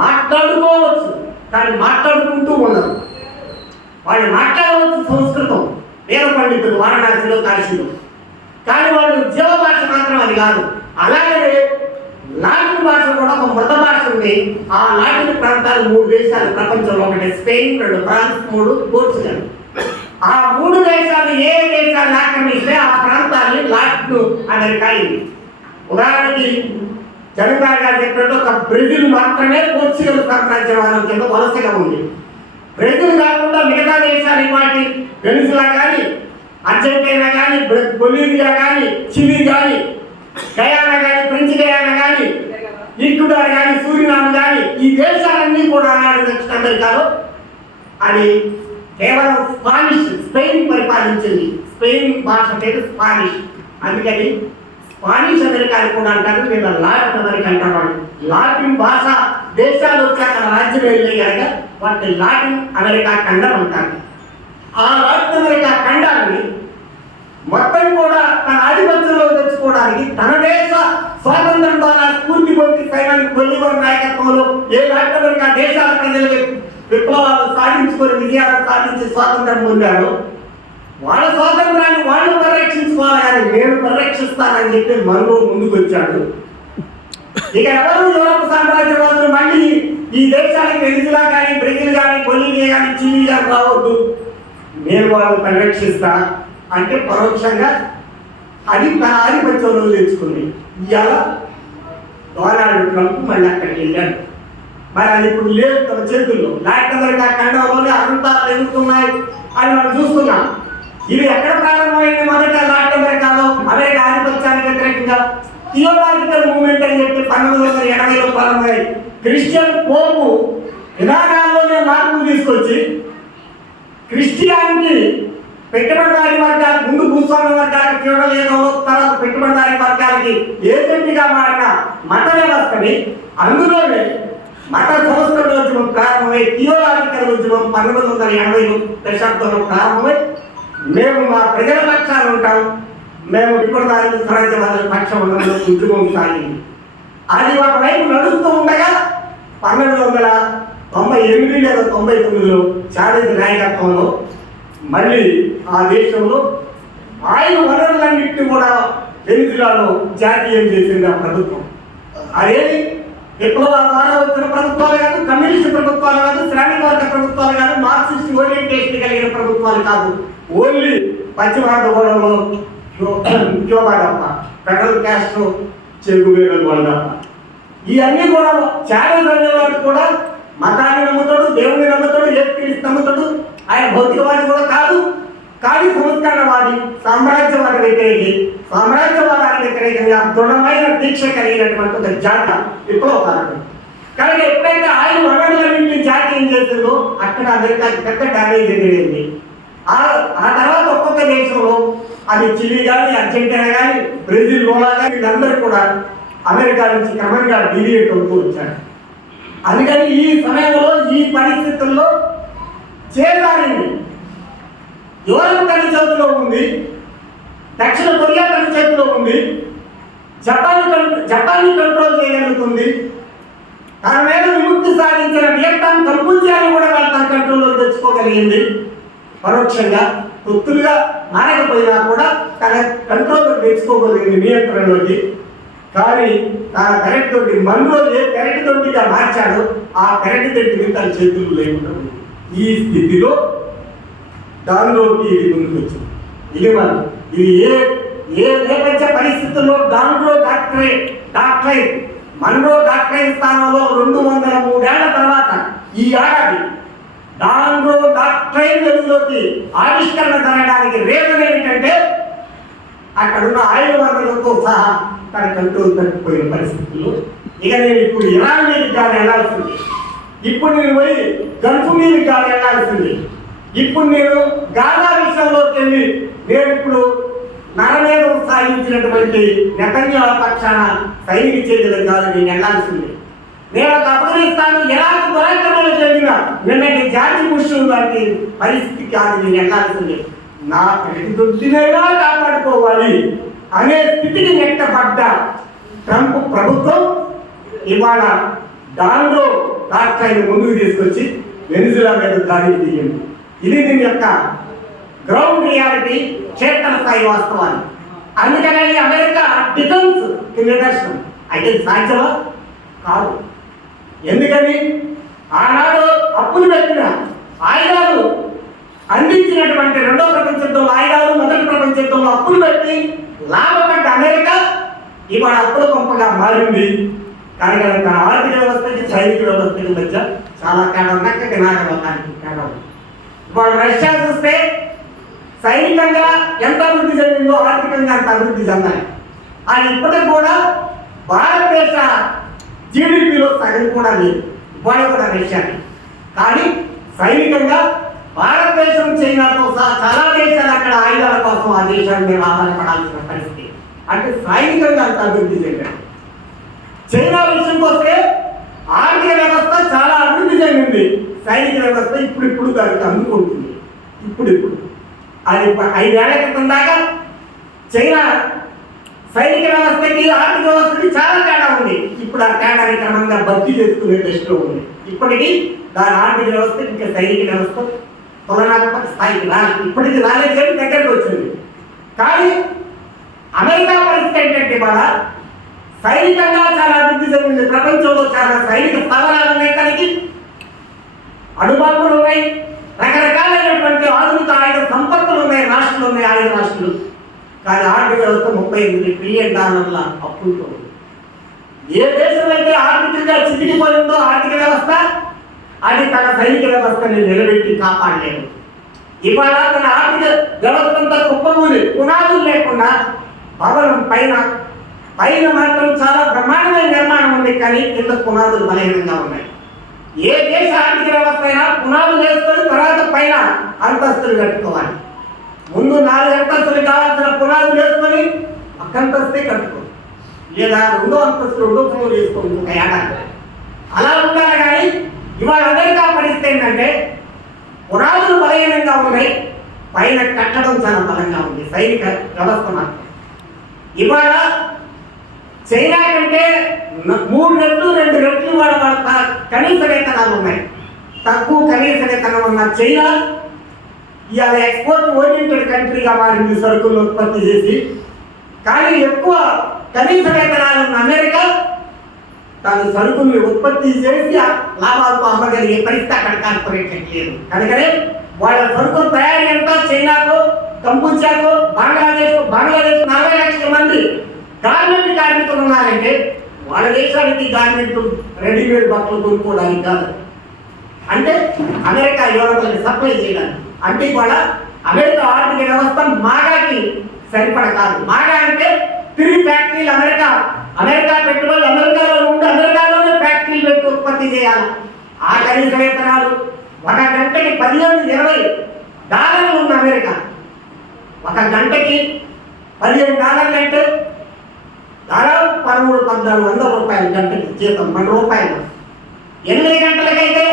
మాట్లాడుకోవచ్చు, కానీ మాట్లాడుకుంటూ ఉండరు. వాళ్ళు మాట్లాడవచ్చు సంస్కృతం వేద పండితులు వారణాసిలో, కాశీలో, కానీ వాళ్ళు జీవ భాష మాత్రం అది కాదు. అలాగే లాటిన్ భాష కూడా ఒక మృత భాష ఉంది. ఆ లాటిన్ ప్రాంతాలు 3 దేశాలు ప్రపంచంలో, ఒకటి స్పెయిన్, 2 ఫ్రాన్స్, 3 పోర్చుగల్. ఆ 3 దేశాలు ఏ దేశాన్ని ఆక్రమిస్తే ఆ ప్రాంతాన్ని లాటిన్ అమెరికా అయింది. ఉదాహరణకి జగన్మోహన్ గారు చెప్పినట్టు ఒక బ్రెజిల్ మాత్రమే పోర్చుగల్ సామ్రాజ్యవాదం కింద వలసగా ఉంది. బ్రెజిల్ కాకుండా మిగతా దేశాలు వాటి వెనిజులా కానీ, అర్జెంటీనా కానీ, బొలీవియా కానీ, చిలీ కానీ, గయానా కానీ, ఫ్రెంచ్ గయానా కానీ, ఈక్వెడార్ కానీ, సూరినామ్ కానీ, ఈ దేశాలన్నీ కూడా ఆనాడు దక్షిణ అమెరికాలో అది కేవలం స్పెయిన్ పరిపాలించింది. స్పెయిన్ భాష పేరు స్పానిష్. అందుకని స్పానిష్ అమెరికా అని కూడా అంటారు. వీళ్ళ లాటిన్ అమెరికా అంటారు. లాటిన్ భాష దేశాలు వచ్చాక రాజ్యం వెళ్ళే కనుక వాటి లాటిన్ అమెరికా ఖండం అంటారు. ఆ లాటిన్ అమెరికా ఖండాన్ని మొత్తం కూడా తన ఆధిపత్యంలో తెచ్చుకోవడానికి తన దేశ స్వాతంత్రం ద్వారా స్ఫూర్తి పొంది సైమన్ బొలీవర్ నాయకత్వంలో ఏ లాటిన్ అమెరికా దేశాల ప్రజలు విప్లవాలు సాధించుకొని విజయాలు సాధించి స్వాతంత్రం పొందారో వాళ్ళ స్వాతంత్రాన్ని వాళ్ళు పరిరక్షించుకోవాలి, కానీ నేను పరిరక్షిస్తానని చెప్పి మరో ముందుకు వచ్చాడు. ఇక ఎవరు యూరప్ సామ్రాజ్యవాదులు మళ్ళీ ఈ దేశానికి వెనిజులా కానీ, బ్రెజిల్ కానీ, బొలీవియా కానీ, చిలీ కానీ రావద్దు, నేను వాళ్ళు పరిరక్షిస్తా అంటే పరోక్షంగా అది తన ఆధిపత్యంలో తెచ్చుకుంది. ఇవాళ డొనాల్డ్ ట్రంప్ మళ్ళీ అక్కడికి వెళ్ళాడు. మరి అది ఇప్పుడు లేదు తన చేతుల్లో. లాటిన్ అమెరికా ఖండంలోనే అంతా పెరుగుతున్నాయి అని మనం చూస్తున్నాం. ఇది ఎక్కడ ప్రారంభమైంది? మొదట లాటిన్ అమెరికాలో అమెరికా ఆధిపత్యానికి వ్యతిరేకంగా థియోలాజికల్ మూవ్మెంట్ అని చెప్పి 1980లో ప్రారంభమయ్యాయి. క్రిస్టియన్ పోపు విధానాల్లోనే మార్పులు తీసుకొచ్చి క్రిస్టియానిటీ పెట్టుబడిదారి వర్గాలకు, ముందు భూస్వామ్య వర్గాలకు తీవ్రలేదో తర్వాత పెట్టుబడిదారి వర్గాలకి ఏజెంట్గా మారిన మత వ్యవస్థని, అందులోనే మత సంస్కృతోద్యమం ప్రారంభమై థియోలాజికల్ ఉద్యమం 1980 దశాబ్దంలో ప్రారంభమై మేము మా ప్రజల పక్షాలు ఉంటాం, మేము పెట్టుబడిదారుల స్వరాజ్యవాదుల పక్షం ఉండడంలో ఉద్యమం సాగింది. అది ఒకవైపు నడుస్తూ ఉండగా 1998 లేదా 99లో చావేజ్ నాయకత్వంలో మళ్ళీ ఆ దేశంలో ఆయన వనరులన్నింటినీ కూడా వెనిజులాలో జాతీయం చేసింది ఆ ప్రభుత్వం. అదేది విప్లవాల ద్వారా వచ్చిన ప్రభుత్వాలు కాదు, కమ్యూనిస్ట్ ప్రభుత్వాలు కాదు, శ్రామిక వర్గ ప్రభుత్వాలు కాదు, మార్క్సిస్ట్ ఓరియంటేషన్ కలిగిన ప్రభుత్వాలు కాదు. ఓన్లీ పశ్చిమ గోడలో క్యూబా తప్ప, ఫెడరల్ క్యాస్ట్రో, చెగువేరా వాళ్ళు తప్ప. ఇవన్నీ కూడా చావేజ్ అనేవాడు కూడా మతాన్ని నమ్ముతాడు, దేవుని నమ్ముతాడు, యేసుక్రీస్తు నమ్ముతాడు. ఆయన భౌతికవాది కూడా కాదు, కానీ సంస్కరణవాది, సామ్రాజ్యవాద వ్యతిరేకి. సామ్రాజ్యవాదానికి వ్యతిరేకంగా దృఢమైన దీక్ష కలిగినటువంటి ఒక జాతి విప్లవకారుడు. కానీ ఎప్పుడైతే ఆయన వనరులన్నింటినీ జాతీయం చేసిందో అక్కడ అమెరికాకి పెద్ద డ్యామేజ్ ఎదురైంది. ఆ తర్వాత ఒక్కొక్క దేశంలో అది చిలీ కానీ, అర్జెంటీనా కానీ, బ్రెజిల్, లోలా కానీ వీళ్ళందరూ కూడా అమెరికా నుంచి క్రమంగా డివియేట్ అవుతూ వచ్చారు. అందుకని ఈ సమయంలో ఈ పరిస్థితుల్లో చేయాలని యూరప్ తన చేతిలో ఉంది, దక్షిణ కొరియా తన చేతిలో ఉంది, జపాన్ని కంట్రోల్ చేయగలుగుతుంది, తన మీద విముక్తి సాధించిన వియత్నాం, కంబోడియాను కూడా తన కంట్రోల్లో తెచ్చుకోగలిగింది. పరోక్షంగా తొత్తులుగా మారకపోయినా కూడా తన కంట్రోల్లో తెచ్చుకోగలిగింది నియంత్రణలోకి. కానీ తన పెరటి తొట్టి మనలో ఏ పెరటి తొట్టిగా మార్చాడో ఆ పెరటి తొట్టిని తన చేతులు లేకుండా ఈ స్థితిలో దానిలోకి ఇది ముందుకు వచ్చింది. ఇది మనం ఇది ఏ నేపథ్య పరిస్థితుల్లో దాంట్లో డాక్టరేట్ మనలో డాక్టరేట్ స్థానంలో 203 ఏళ్ల తర్వాత ఈ ఏడాది దాంట్లో డాక్టరేట్ వెలుగులోకి ఆవిష్కరణ జరగడానికి రీజన్ ఏమిటంటే అక్కడున్న ఆయుధ వనరులతో సహా తన కంట్రోల్ తగ్గిపోయిన పరిస్థితుల్లో ఇక నేను ఇప్పుడు ఇరాన్ మీదకి గాలి వెళ్ళాల్సింది, ఇప్పుడు నేను పోయి గల్ఫ్ మీదకి గాలి వెళ్ళాల్సింది, ఇప్పుడు నేను గాజా విషయంలోకి వెళ్ళి నేను ఇప్పుడు నరమేధం సాధించినటువంటి నెతన్యాహు పక్షాన సైనిక చర్యలకు కాదు నేను వెళ్ళాల్సింది. నేను ఒక ఆఫ్ఘనిస్తాన్ ఇరాక్ పరాక్రమాలు జరిగిన నిన్నటి జాతి పురుషులు లాంటి పరిస్థితి కాదు నేను వెళ్ళాల్సింది. నా ప్రతిదొడ్డినైనా కాపాడుకోవాలి అనే స్థితికి నెట్టబడ్డ ట్రంప్ ప్రభుత్వం ఇవాళ దానిలో రాష్ట్రాన్ని ముందుకు తీసుకొచ్చి వెనిజులా మీద దాడికి దిగింది. ఇది దీని యొక్క గ్రౌండ్ రియాలిటీ, క్షేత్రస్థాయి వాస్తవాలు. అందుకనే అమెరికా డిఫెన్స్ నిదర్శనం. అయితే సాధ్యమా? కాదు. ఎందుకని ఆనాడు అప్పులు పెట్టిన ఆయుధాలు అందించినటువంటి రెండో ప్రపంచ యుద్ధంలో ఆయుధాలు, మొదటి ప్రపంచ యుద్ధంలో అప్పులు పెట్టి లాభపడ్డ అమెరికా ఇవాళ అప్పుల పంపగా మారింది. కానీ తన ఆర్థిక వ్యవస్థకి సైనిక వ్యవస్థకి మధ్య చాలా తేడా నక్కకి నాగడానికి తేడా. ఇవాళ రష్యా చూస్తే సైనికంగా ఎంత అభివృద్ధి చెందిందో ఆర్థికంగా అంత అభివృద్ధి చెందాలి. అది ఇప్పటికి కూడా భారతదేశ జీడిపిలో సగం కూడా లేదు, ఇవాళ కూడా రష్యాకి. కానీ సైనికంగా భారతదేశం, చైనాతో సహా చాలా దేశాలు అక్కడ ఆయుధాల కోసం ఆ దేశాల మీద ఆధారపడాల్సిన పరిస్థితి. అంటే సైనికంగా అంత అభివృద్ధి చెందాడు. చైనా విషయంకి వస్తే ఆర్థిక వ్యవస్థ చాలా అభివృద్ధి చెందింది, సైనిక వ్యవస్థ ఇప్పుడు దానికి అందుకుంటుంది. ఇప్పుడు అది 5 ఏళ్ల క్రితం దాకా చైనా సైనిక వ్యవస్థకి ఆర్థిక వ్యవస్థకి చాలా తేడా ఉంది. ఇప్పుడు ఆ తేడాని క్రమంగా భర్తీ చేసుకునే దశలో ఉంది. ఇప్పటికీ దాని ఆర్థిక వ్యవస్థ ఇంకా సైనిక వ్యవస్థ తులనాత్మక స్థాయికి రాలేదు. ఇప్పటికీ రాలేదు కానీ దగ్గరకు వచ్చింది. కానీ అమెరికా పరిస్థితి ఏంటంటే ఇవాళ సైనికంగా చాలా అభివృద్ధి చెందింది. ప్రపంచంలో చాలా సైనిక స్థావరాలు ఉన్నాయి, తనకి అణుబాంబులు ఉన్నాయి, రకరకాలైనటువంటి ఆధునిక ఆయుధ సంపత్తులు ఉన్నాయి, రాష్ట్రాలు ఉన్నాయి, ఆయుధ రాష్ట్రాలు. కానీ ఆర్థిక వ్యవస్థ $38 ట్రిలియన్ అప్పులతో ఉంది. ఏ దేశం అయితే ఆర్థికంగా చితికిపోయిందో ఆర్థిక వ్యవస్థ, అది తన సైనిక వ్యవస్థని నిలబెట్టి కాపాడలేదు. ఇవాళ తన ఆర్థిక వ్యవస్థ అంతా కుప్పకూలి పునాదులు లేకుండా భవనం పైన మాత్రం చాలా బ్రహ్మాండమైన నిర్మాణం ఉంది, కానీ కింద పునాదులు బలహీనంగా ఉన్నాయి. ఏ దేశ ఆర్థిక వ్యవస్థ అయినా పునాదులు వేసుకొని తర్వాత పైన అంతస్తులు కట్టుకోవాలి. ముందు 4 అంతస్తులు కావాల్సిన పునాదులు వేసుకొని అంతస్తే కట్టుకోవాలి, లేదా 2వ అంతస్తు 2వ ఫ్లోర్ వేసుకోండి ఒక ఏడాది. అలా ఉండాలి. కానీ ఇవాళ అమెరికా పరిస్థితి ఏంటంటే పునాదులు బలహీనంగా ఉన్నాయి, పైన కట్టడం చాలా బలంగా ఉంది సైనిక వ్యవస్థ మాత్రం. ఇవాళ చైనా కంటే 3 రెట్లు 2 రెట్లు వాళ్ళ కనీస వేతనాలు ఉన్నాయి. తక్కువ కనీస వేతనం ఉన్న చైనా ఇవాళ ఎక్స్పోర్ట్ ఓరియంటెడ్ కంట్రీగా మారింది సరుకులను ఉత్పత్తి చేసి. కానీ ఎక్కువ కనీస వేతనాలు ఉన్న అమెరికా తన సరుకుల్ని ఉత్పత్తి చేసి లాభాలతో అమ్మగలిగే పరిస్థితి అక్కడ కార్పొరేట్ లేదు. కనుకనే వాళ్ళ సరుకుల తయారీ అంతా చైనాకు, కంబోడియాకు, బంగ్లాదేశ్ 40 లక్షల మంది గార్మెంట్ కార్మికులు ఉన్నారంటే వాళ్ళ దేశానికి గార్మెంట్ రెడీమేడ్ బట్టలు కొనుక్కోవడానికి కాదు, అంటే అమెరికా యూరోప్లకి సప్లై చేయడానికి. అంటే ఇవాళ అమెరికా ఆర్థిక వ్యవస్థ మాగాకి సరిపడ కాదు. మాగా అంటే తిరిగి ఫ్యాక్టరీలు అమెరికా పెట్టుబడులు అమెరికాలో ఉండి అమెరికాలోనే ఫ్యాక్టరీలు పెట్టి ఉత్పత్తి చేయాలి. ఆ కనీస వేతనాలు ఒక గంటకి 15-20 డాలర్లు ఉంది అమెరికా. ఒక గంటకి $15 అంటే దాదాపు 1300-1400 రూపాయలు గంటకి జీతం, మన రూపాయలు. 8 గంటలకైతే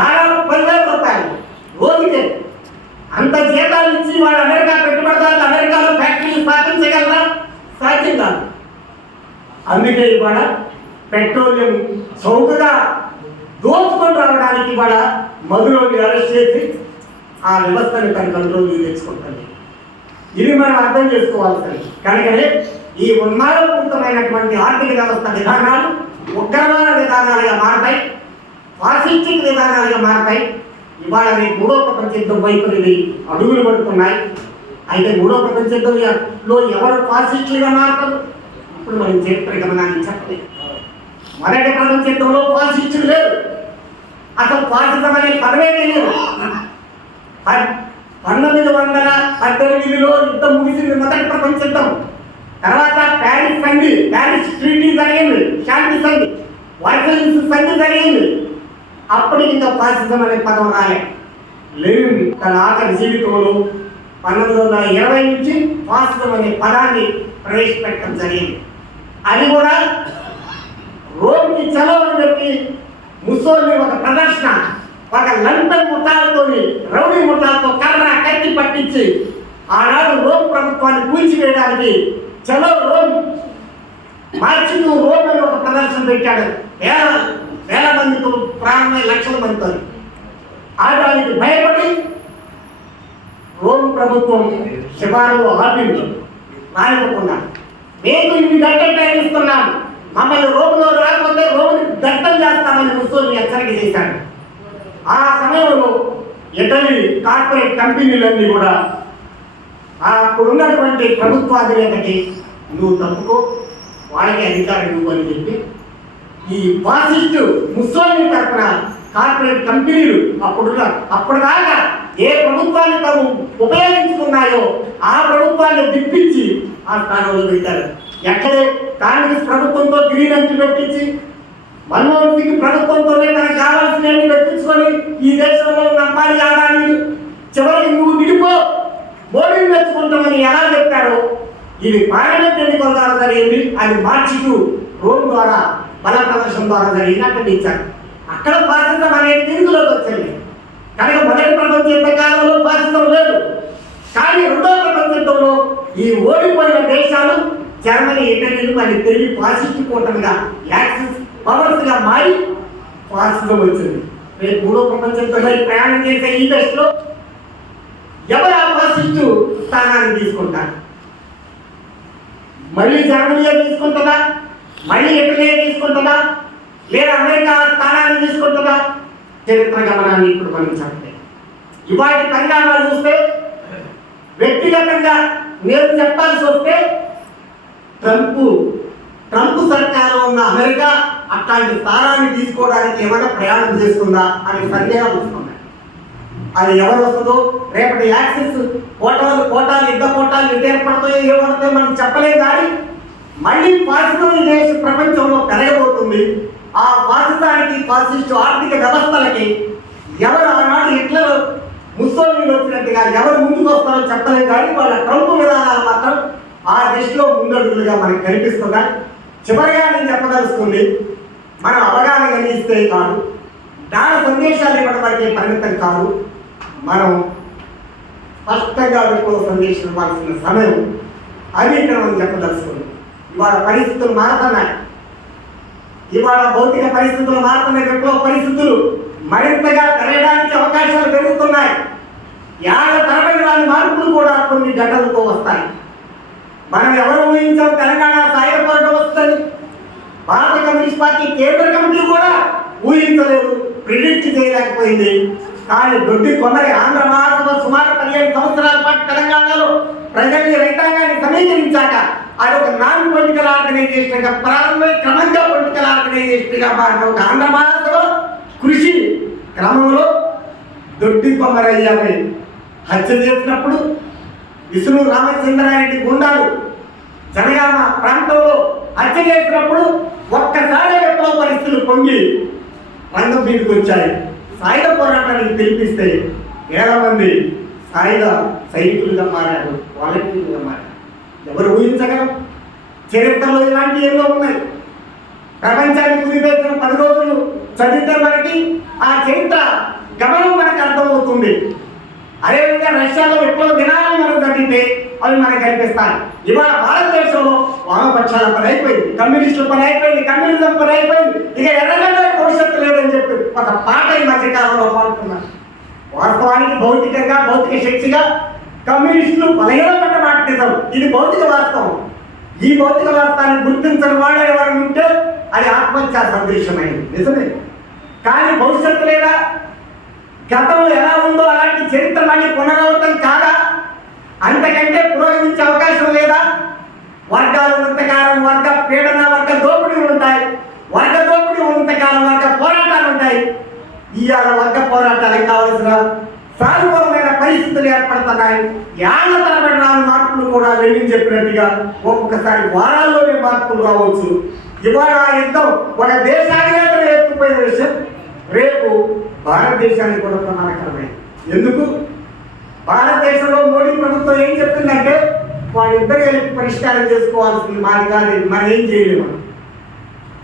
దాదాపు 10,000 రూపాయలు రోజుకే. అంత జీతాలు ఇచ్చి వాళ్ళు అమెరికా పెట్టుబడిదారులు అమెరికాలో ఫ్యాక్టరీలు స్థాపించగలరా? సాధ్యం కాదు. అందుకే ఇవాళ పెట్రోలియం చౌకగా దోచుకొని రావడానికి ఇవాళ మధులోని అరెస్ట్ చేసి ఆ వ్యవస్థని తన కంట్రోల్ తెచ్చుకుంటుంది. ఇది మనం అర్థం చేసుకోవాల్సింది. కనుకనే ఈ ఉన్మాదపూరితమైనటువంటి ఆర్థిక వ్యవస్థ విధానాలు ఉగ్రవాద విధానాలుగా మారతాయి, ఫాసిస్టిక్ విధానాలుగా మారతాయి. ఇవాళ రేపు 3వ ప్రపంచ యుద్ధం వైపు ఇవి అడుగులు పడుతున్నాయి. అయితే 3వ ప్రపంచ యుద్ధంలో ఎవరు ఫాసిస్టులుగా మారుతారు? ఇప్పుడు మనం చరిత్ర గమనాన్ని చెప్పలేదు. మొదటి ప్రపంచ యుద్ధంలో ఫాసిస్టులు లేరు, అసలు ఫాసిజం అనే పదమే తెలియదు. 1918లో యుద్ధం ముగిసింది, మొదటి ప్రపంచ యుద్ధం. తర్వాత ప్యారిస్ ట్రీటీ జరిగింది, శాంతి సంధి, వర్సైల్స్ సంధి జరిగింది. అప్పటికి ఇంకా ఫాసిజం అనే పదం రాలే. లెనిన్ తన ఆఖరి జీవితంలో 1920 నుంచి ఫాసిజం అనే పదాన్ని ప్రవేశపెట్టడం జరిగింది. అది కూడా రోమ్కి చలవని పెట్టి ముస్సోలిని ఒక ప్రదర్శన, ఒక లంపెన్ ముఠాలతో, రౌడీ ముఠాలతో కర్ర కత్తి పట్టించి ఆనాడు రోమ్ ప్రభుత్వాన్ని కూల్చివేయడానికి చలో రోమ్ మార్చిను రోమ్ అని ఒక ప్రదర్శన పెట్టాడు. వేల మందితో ప్రారంభమై లక్షల మందితో. దానికి భయపడి రోమ్ ప్రభుత్వం శివారులో ఆపింది, రానివ్వకుండా. మేము ఇన్ని గంటలు ప్రయత్నిస్తున్నాం, మమ్మల్ని రోమ్లో రాకపోతే రోమ్ని దట్టం చేస్తామని ముస్సోలిని హెచ్చరిక చేశాడు. ఆ సమయంలో ఇటలీ కార్పొరేట్ కంపెనీలన్నీ కూడా అప్పుడున్నటువంటి ప్రభుత్వాధినేతకి నువ్వు తప్పుకో, వాళ్ళకి అధికారం నువ్వు అని చెప్పి ఈ ఫాసిస్టు ముస్సోలిని తరఫున కార్పొరేట్ కంపెనీలు అప్పటిదాకా ఏ ప్రభుత్వాన్ని తాము ఉపయోగించుకున్నాయో ఆ ప్రభుత్వాన్ని దిప్పించి ఆ స్థానంలో పెట్టారు. ఎక్కడే కాంగ్రెస్ ప్రభుత్వంతో గ్రీనెంట్ పెట్టించి, మన్మోహన్ సింగ్ ప్రభుత్వంతోనే తనకు కావాల్సినవి పెట్టించుకొని ఈ దేశంలో ఉన్న అంబానీ ఆదానీలు చివరికి నువ్వు దిగిపో, మోడీని మెచ్చుకుంటామని ఎలా చెప్పారో ఇది పార్లమెంట్ ఎన్నికల ద్వారా జరిగింది. అది మార్చి 2 రోమ్ ద్వారా బల ప్రదర్శన ద్వారా జరిగినట్టు ఇచ్చారు. అక్కడ ఫాసిజం అనేది నిధులోకి వచ్చింది. కనుక మొదటి ప్రపంచ యుద్ధ కాలంలో ఫాసిజం లేదు. కానీ 2వ ప్రపంచ యుద్ధంలో ఈ ఓడిపోయిన దేశాలు జర్మనీ, ఇటలీలు మరి తిరిగి ఫాసిస్ట్ కూటమిగా యాక్సిస్ పవర్స్గా మారి ఫాసిజం వచ్చింది. రేపు 3వ ప్రపంచ యుద్ధంలో ప్రయాణం చేసే ఈ దశలో ఎవరు ఆ ఫాసిస్టు స్థానాన్ని తీసుకుంటారు? మళ్ళీ జర్మనీయే తీసుకుంటుందా? మళ్ళీ ఇటలీ తీసుకుంటుందా? లేదా అమెరికా స్థానాన్ని తీసుకుంటుందా? చరిత్ర గమనాన్ని ఇప్పుడు మనం చెప్పండి. ఇవాటి పరిణామాలు చూస్తే వ్యక్తిగతంగా నేను చెప్పాల్సి వస్తే ట్రంప్ సర్కారులో ఉన్న అమెరికా అట్లాంటి స్థానాన్ని తీసుకోవడానికి ఏమైనా ప్రయాణం చేస్తుందా అనే సందేహాలు వస్తున్నాయి. అది ఎవరు వస్తుందో, రేపటి యాక్సిస్ కోటాలు యుద్ధ కోటాలు ఎటు ఏర్పడతాయో ఏమవుతాయో మనం చెప్పలేం. కానీ మళ్ళీ ఫాసిజం ఈ దేశ ప్రపంచంలో పెరగబోతుంది. ఆ ఫాసిజానికి, ఫాసిస్టు ఆర్థిక వ్యవస్థలకి ఎవరు ఆనాడు హిట్లర్, ముస్సోలిని వచ్చినట్టుగా ఎవరు ముందుకు వస్తారో చెప్పలేదు. కానీ వాళ్ళ ట్రంప్ విధానాలు మాత్రం ఆ దిశలో ముందడుగులుగా మనకు కనిపిస్తున్నాయి. చివరిగా నేను చెప్పదలుచుకుంది, మనం అవగాహన కలిగిస్తే కాదు, జ్ఞాన సందేశాలు ఇవ్వడం వరకే పరిమితం కాదు, మనం స్పష్టంగా విప్లవ సందేశం ఇవ్వాల్సిన సమయం అది ఇక్కడ మనం చెప్పదలుచుకుంది. ఇవాళ పరిస్థితులు మారుతున్నాయి. ఇవాళ భౌతిక పరిస్థితులు మారుతున్నాయి. విప్లవ పరిస్థితులు మరింతగా పెరగడానికి అవకాశాలు పెరుగుతున్నాయి. ఏళ్ల తరబడి వారి మార్పులు కూడా కొన్ని ఘటనలతో వస్తాయి. మనం ఎవరు ఊహించాం తెలంగాణ సాయుధ పోరాటం వస్తుంది? భారత కమ్యూనిస్ట్ పార్టీ కేంద్ర కమిటీ కూడా ఊహించలేదు, ప్రిడిక్ట్ చేయలేకపోయింది. కానీ దొడ్డి కొమ్మరి ఆంధ్ర మహాసభ సుమారు 15 సంవత్సరాల పాటు తెలంగాణలో ప్రజల్ని, రైతాంగాన్ని సమీకరించాక అది ఒక నాన్ పొలిటికల్ ఆర్గనైజేషన్గా ప్రారంభమై క్రమంగా పొలిటికల్ ఆర్గనైజేషన్గా మారిన ఒక ఆంధ్ర మహాసభ కృషి క్రమంలో దొడ్డి కొమ్మరయ్యని హత్య చేసినప్పుడు విష్ణు రామచంద్రారెడ్డి గుండాలు జనగామ ప్రాంతంలో హత్య చేసినప్పుడు ఒక్కసారి విప్లవ పరిస్థితులు పొంగి రంగం మీదకి వచ్చాయి. సాయుధ పోరాటానికి పిలిపిస్తే వేల మంది సాయుధ సైనికులుగా మారారు, వాలంటీర్లుగా మారారు. ఎవరు ఊహించగలం? చరిత్రలో ఇలాంటి ఎన్నో ఉన్నాయి. ప్రపంచాన్ని కుదిపేసిన 10 రోజులు చదివితే మనకి ఆ చరిత్ర గమనం మనకు అర్థమవుతుంది. అదేవిధంగా రష్యాలో విప్లవ దినాలను మనం చదివితే అవి మనకు కనిపిస్తాయి. ఇవాళ భారతదేశంలో వామపక్షాల పని అయిపోయింది, కమ్యూనిస్టుల పని అయిపోయింది, కమ్యూనిజం పని అయిపోయింది, ఇక ఎర్రగడ్డ భవిష్యత్తు లేదని చెప్పి ఒక పాట ఈ మధ్యకాలంలో పాడుతున్నారు. వాస్తవానికి భౌతికంగా భౌతిక శక్తిగా కమ్యూనిస్టులు బలహీనపడ్డ మాట నిజం. ఇది భౌతిక వాస్తవం. ఈ భౌతిక వాస్తవాన్ని గుర్తించని వాళ్ళు ఎవరు ఉంటే అది ఆత్మహత్యా సదృశ్యమైంది, నిజమే. కానీ భవిష్యత్తు లేదా? గతం ఎలా ఉందో అలాంటి చరిత్ర మళ్ళీ పునరావృతం కాదా? అంతకంటే పురోగమించే అవకాశం లేదా? వర్గాలు ఉన్నంతకాలం వర్గ పీడన, వర్గ దోపిడీ ఉంటాయి. వర్గ దోపిడీ ఉన్నంతకాలం వర్గ పోరాటాలు ఉంటాయి. ఇవాళ వర్గ పోరాటాలకు కావలసిన సానుకూలమైన పరిస్థితులు ఏర్పడుతున్నాయి. ఏళ్ల తరబడి రాని మార్పులు కూడా లెనిన్ చెప్పినట్టుగా ఒక్కొక్కసారి వారాల్లోనే మార్పులు రావచ్చు. ఇవాళ యుద్ధం ఒక దేశాధినేతలు ఎత్తుకుపోయిన విషయం రేపు భారతదేశానికి కూడా ప్రమాదకరమైంది. ఎందుకు? భారతదేశంలో మోడీ ప్రభుత్వం ఏం చెప్తుందంటే వాళ్ళిద్దరు కలిపి పరిష్కారం చేసుకోవాల్సింది మాది కాదు, మనం ఏం చేయలేము.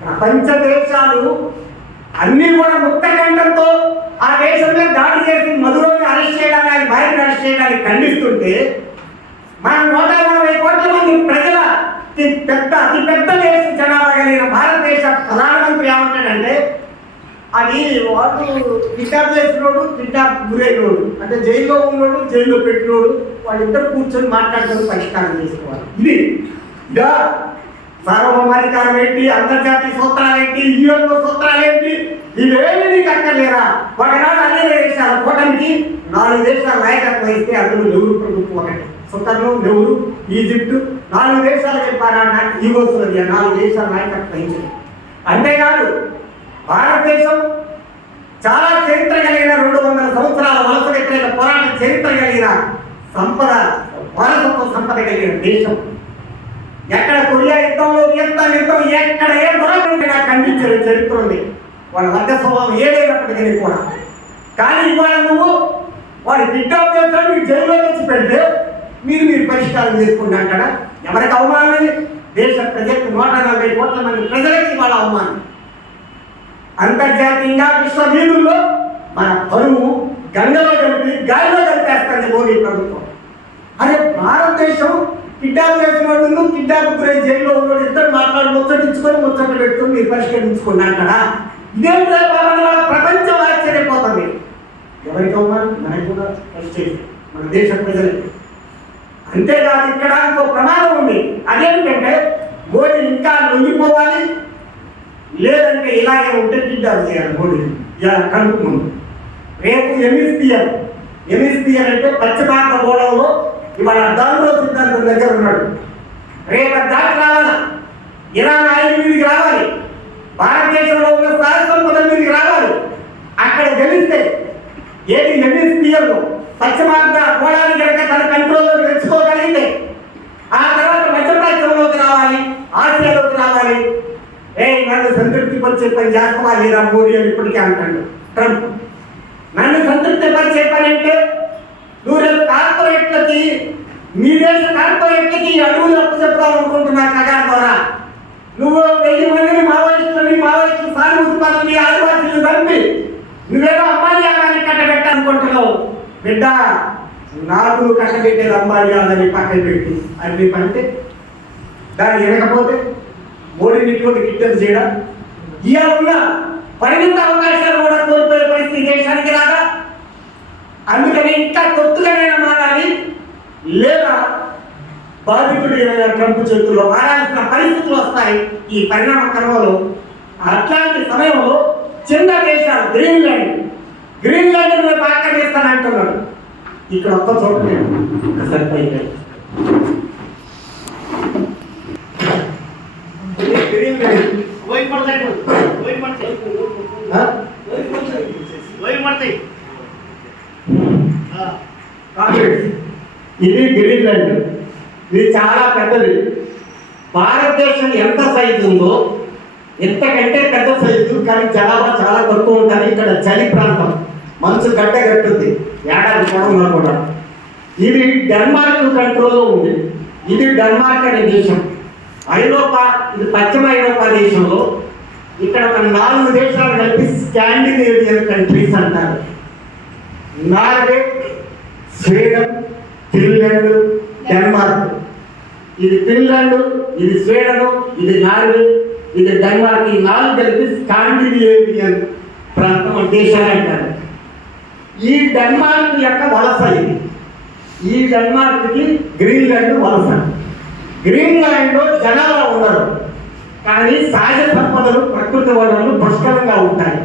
ప్రపంచ దేశాలు అన్నీ కూడా ముక్తకంఠంతో ఆ దేశం మీద దాడి చేసి మధురోని అరెస్ట్ చేయడానికి, ఆయన భార్యను అరెస్ట్ చేయడానికి ఖండిస్తుంటే మన 140 కోట్ల మంది ప్రజల అతి పెద్ద దేశ జనాభా కలిగిన భారతదేశ ప్రధానమంత్రి ఏమంటాడంటే అది వాడు కిడ్నాప్ చేసినోడు, కిడ్నాప్ గురైనోడు, అంటే జైల్లో ఉన్నోడు, జైల్లో పెట్టినోడు, వాళ్ళిద్దరు కూర్చొని మాట్లాడుకొని పరిష్కారం చేసుకోవాలి. ఇది ఇదా సార్వభౌమాధికారం ఏంటి, అంతర్జాతీయ సూత్రాలు ఏంటి, యూఎన్ఓ సూత్రాలు ఏంటి, ఇవేమి నీకు అక్కర్లేరా? ఒకనాడు అన్ని దేశాల కూటమికి 4 దేశాల నాయకత్వం వహిస్తే అందులో నెహ్రూ ప్రభుత్వం ఒకటి, సుతర్ను, నెహ్రూ, ఈజిప్టు 4 దేశాలు చెప్పారా? యూగోస్లావియా 4 దేశాల నాయకత్వం వహించింది. అంతేకాదు భారతదేశం చాలా చరిత్ర కలిగిన 200 సంవత్సరాల వలస వ్యతిరేక పోరాట చరిత్ర కలిగిన సంపద, వారసత్వ సంపద కలిగిన దేశం. ఎక్కడ కొరియా యుద్ధంలో వియత్నాం యుద్ధం ఎక్కడ ఏ దొరకకుండా ఖండించిన చరిత్ర ఉంది. వాళ్ళ వర్గ స్వభావం ఏదైనప్పటికీ కూడా. కానీ ఇవాళ నువ్వు వాడు కిడ్నాప్ చేస్తాడు, మీరు జైల్లో తెచ్చి పెడితే మీరు పరిష్కారం చేసుకుంటా అంటాడా? ఎవరికి అవమానం? దేశ ప్రజలకు 140 కోట్ల మంది ప్రజలకి ఇవాళ అవమానం. అంతర్జాతీయంగా విశ్వ వీధుల్లో మన పరువు గంగలో కలిపి గాలిలో కలిపేస్తుంది మోడీ ప్రభుత్వం. అదే భారతదేశం కిడ్నాప్ చేసిన వాళ్ళు, కిడ్నాప్ గురై జైల్లో ఉన్నవాడు ఇద్దరు మాట్లాడి ముచ్చట్లు పెట్టుకుని మీరు పరిష్కరించుకున్నా అంటారా? ఇదే ప్రపంచం ఆశ్చర్యపోతుంది. ఎవరికి అవమానం? మనకు కూడా మన దేశ ప్రజలకి. అంతేకాదు ఇక్కడ ఇంకో ప్రమాదం ఉంది. అదేంటంటే మోడీ ఇంకా లొంగిపోవాలి, లేదంటే ఇలాగే ఉంటే కిడ్నాప్ చేయాలి మోడీ ఇలా కనుక ముందు. రేపు ఎమిస్పియర్ అంటే పశ్చిమార్గ గోళంలో ఇవాళ దాంట్లో సిద్ధాంతం దగ్గర ఉన్నాడు. రేపు దాటి రావాలా? ఇరాన్ ఆయిల్ మీదకి రావాలి, భారతదేశంలో ఉన్న సహజ సంపద మీదకి రావాలి. అక్కడ గెలిస్తే ఏది ఎమిస్పియర్ పశ్చిమార్గ గోళాన్ని కనుక తన కంట్రోల్లో తెచ్చుకోగలిగితే ఆ తర్వాత మధ్యప్రాచ్యంలోకి రావాలి, ఆసియాలోకి రావాలి. నన్ను సంతృప్తి పరిచే పని చేస్తావా లేదా మోడీ అని ఇప్పటికే అంటాడు ట్రంప్. నన్ను సంతృప్తి పరిచే పని అంటే నువ్వు రేపు కార్పొరేట్లకి, మీ దేశ కార్పొరేట్లకి అడుగులు అప్పు చెప్తావు అనుకుంటున్నా కగారు ద్వారా. నువ్వు 1000 మందిని మావోయిస్టులు సానుభూతి పనులని ఆదివాసీలు కలిపి నువ్వేదో అంబానీ ఆదాన్ని కట్టబెట్టాలనుకుంటున్నావు. బిడ్డ నాకు నువ్వు కట్టబెట్టేది అంబానీ ఆదాన్ని పక్కన పెట్టి అన్ని పంటే దాన్ని వినకపోతే మోడీని ఇటువంటి కిడ్నాప్ చేయడం, ఇవాళ ఉన్న పరిమిత అవకాశాలు కూడా కోల్పోయే పరిస్థితి దేశానికి రాదా? అందుకని ఇంకా కొత్తగానైనా మారాలి, లేదా బాధితుడు ట్రంప్ చేతుల్లో మారాల్సిన పరిస్థితులు వస్తాయి ఈ పరిణామ క్రమంలో. అట్లాంటి సమయంలో చిన్న దేశాలు గ్రీన్లాండ్ రేపు ఆక్రమిస్తానంటున్నాడు. ఇక్కడ ఒక్క చోట సరిపోయింది. ఇది గ్రీన్లాండ్. ఇది చాలా పెద్దది. భారతదేశం ఎంత సైజు ఉందో ఎంతకంటే పెద్ద సైజు, కానీ జనాభా చాలా తక్కువ ఉంటుంది. ఇక్కడ చలి ప్రాంతం, మంచు గడ్డ కట్టుద్ది ఏడాది పొడవునా కూడా. ఇది డెన్మార్క్ కంట్రోల్లో ఉంది. ఇది డెన్మార్క్ అనే దేశం ఐరోపా, ఇది పశ్చిమ ఐరోపా దేశంలో. ఇక్కడ ఒక 4 దేశాలు కలిపి స్కాండినేవియన్ కంట్రీస్ అంటారు. Norway, Sweden, Finland, Denmark. ఇది ఫిన్లాండ్, ఇది స్వీడన్, ఇది నార్వే, ఇది డెన్మార్క్. ఈ 4 కలిపి స్కాండినేవియన్ ప్రాంతం దేశాలు అంటారు. ఈ డెన్మార్క్ యొక్క వలస ఇది. ఈ డెన్మార్క్కి గ్రీన్లాండ్ వలస. గ్రీన్లాండ్లో జనాభా ఉండరు, కానీ సహజ సంపదలు, ప్రకృతి వనరులు పుష్కలంగా ఉంటాయి.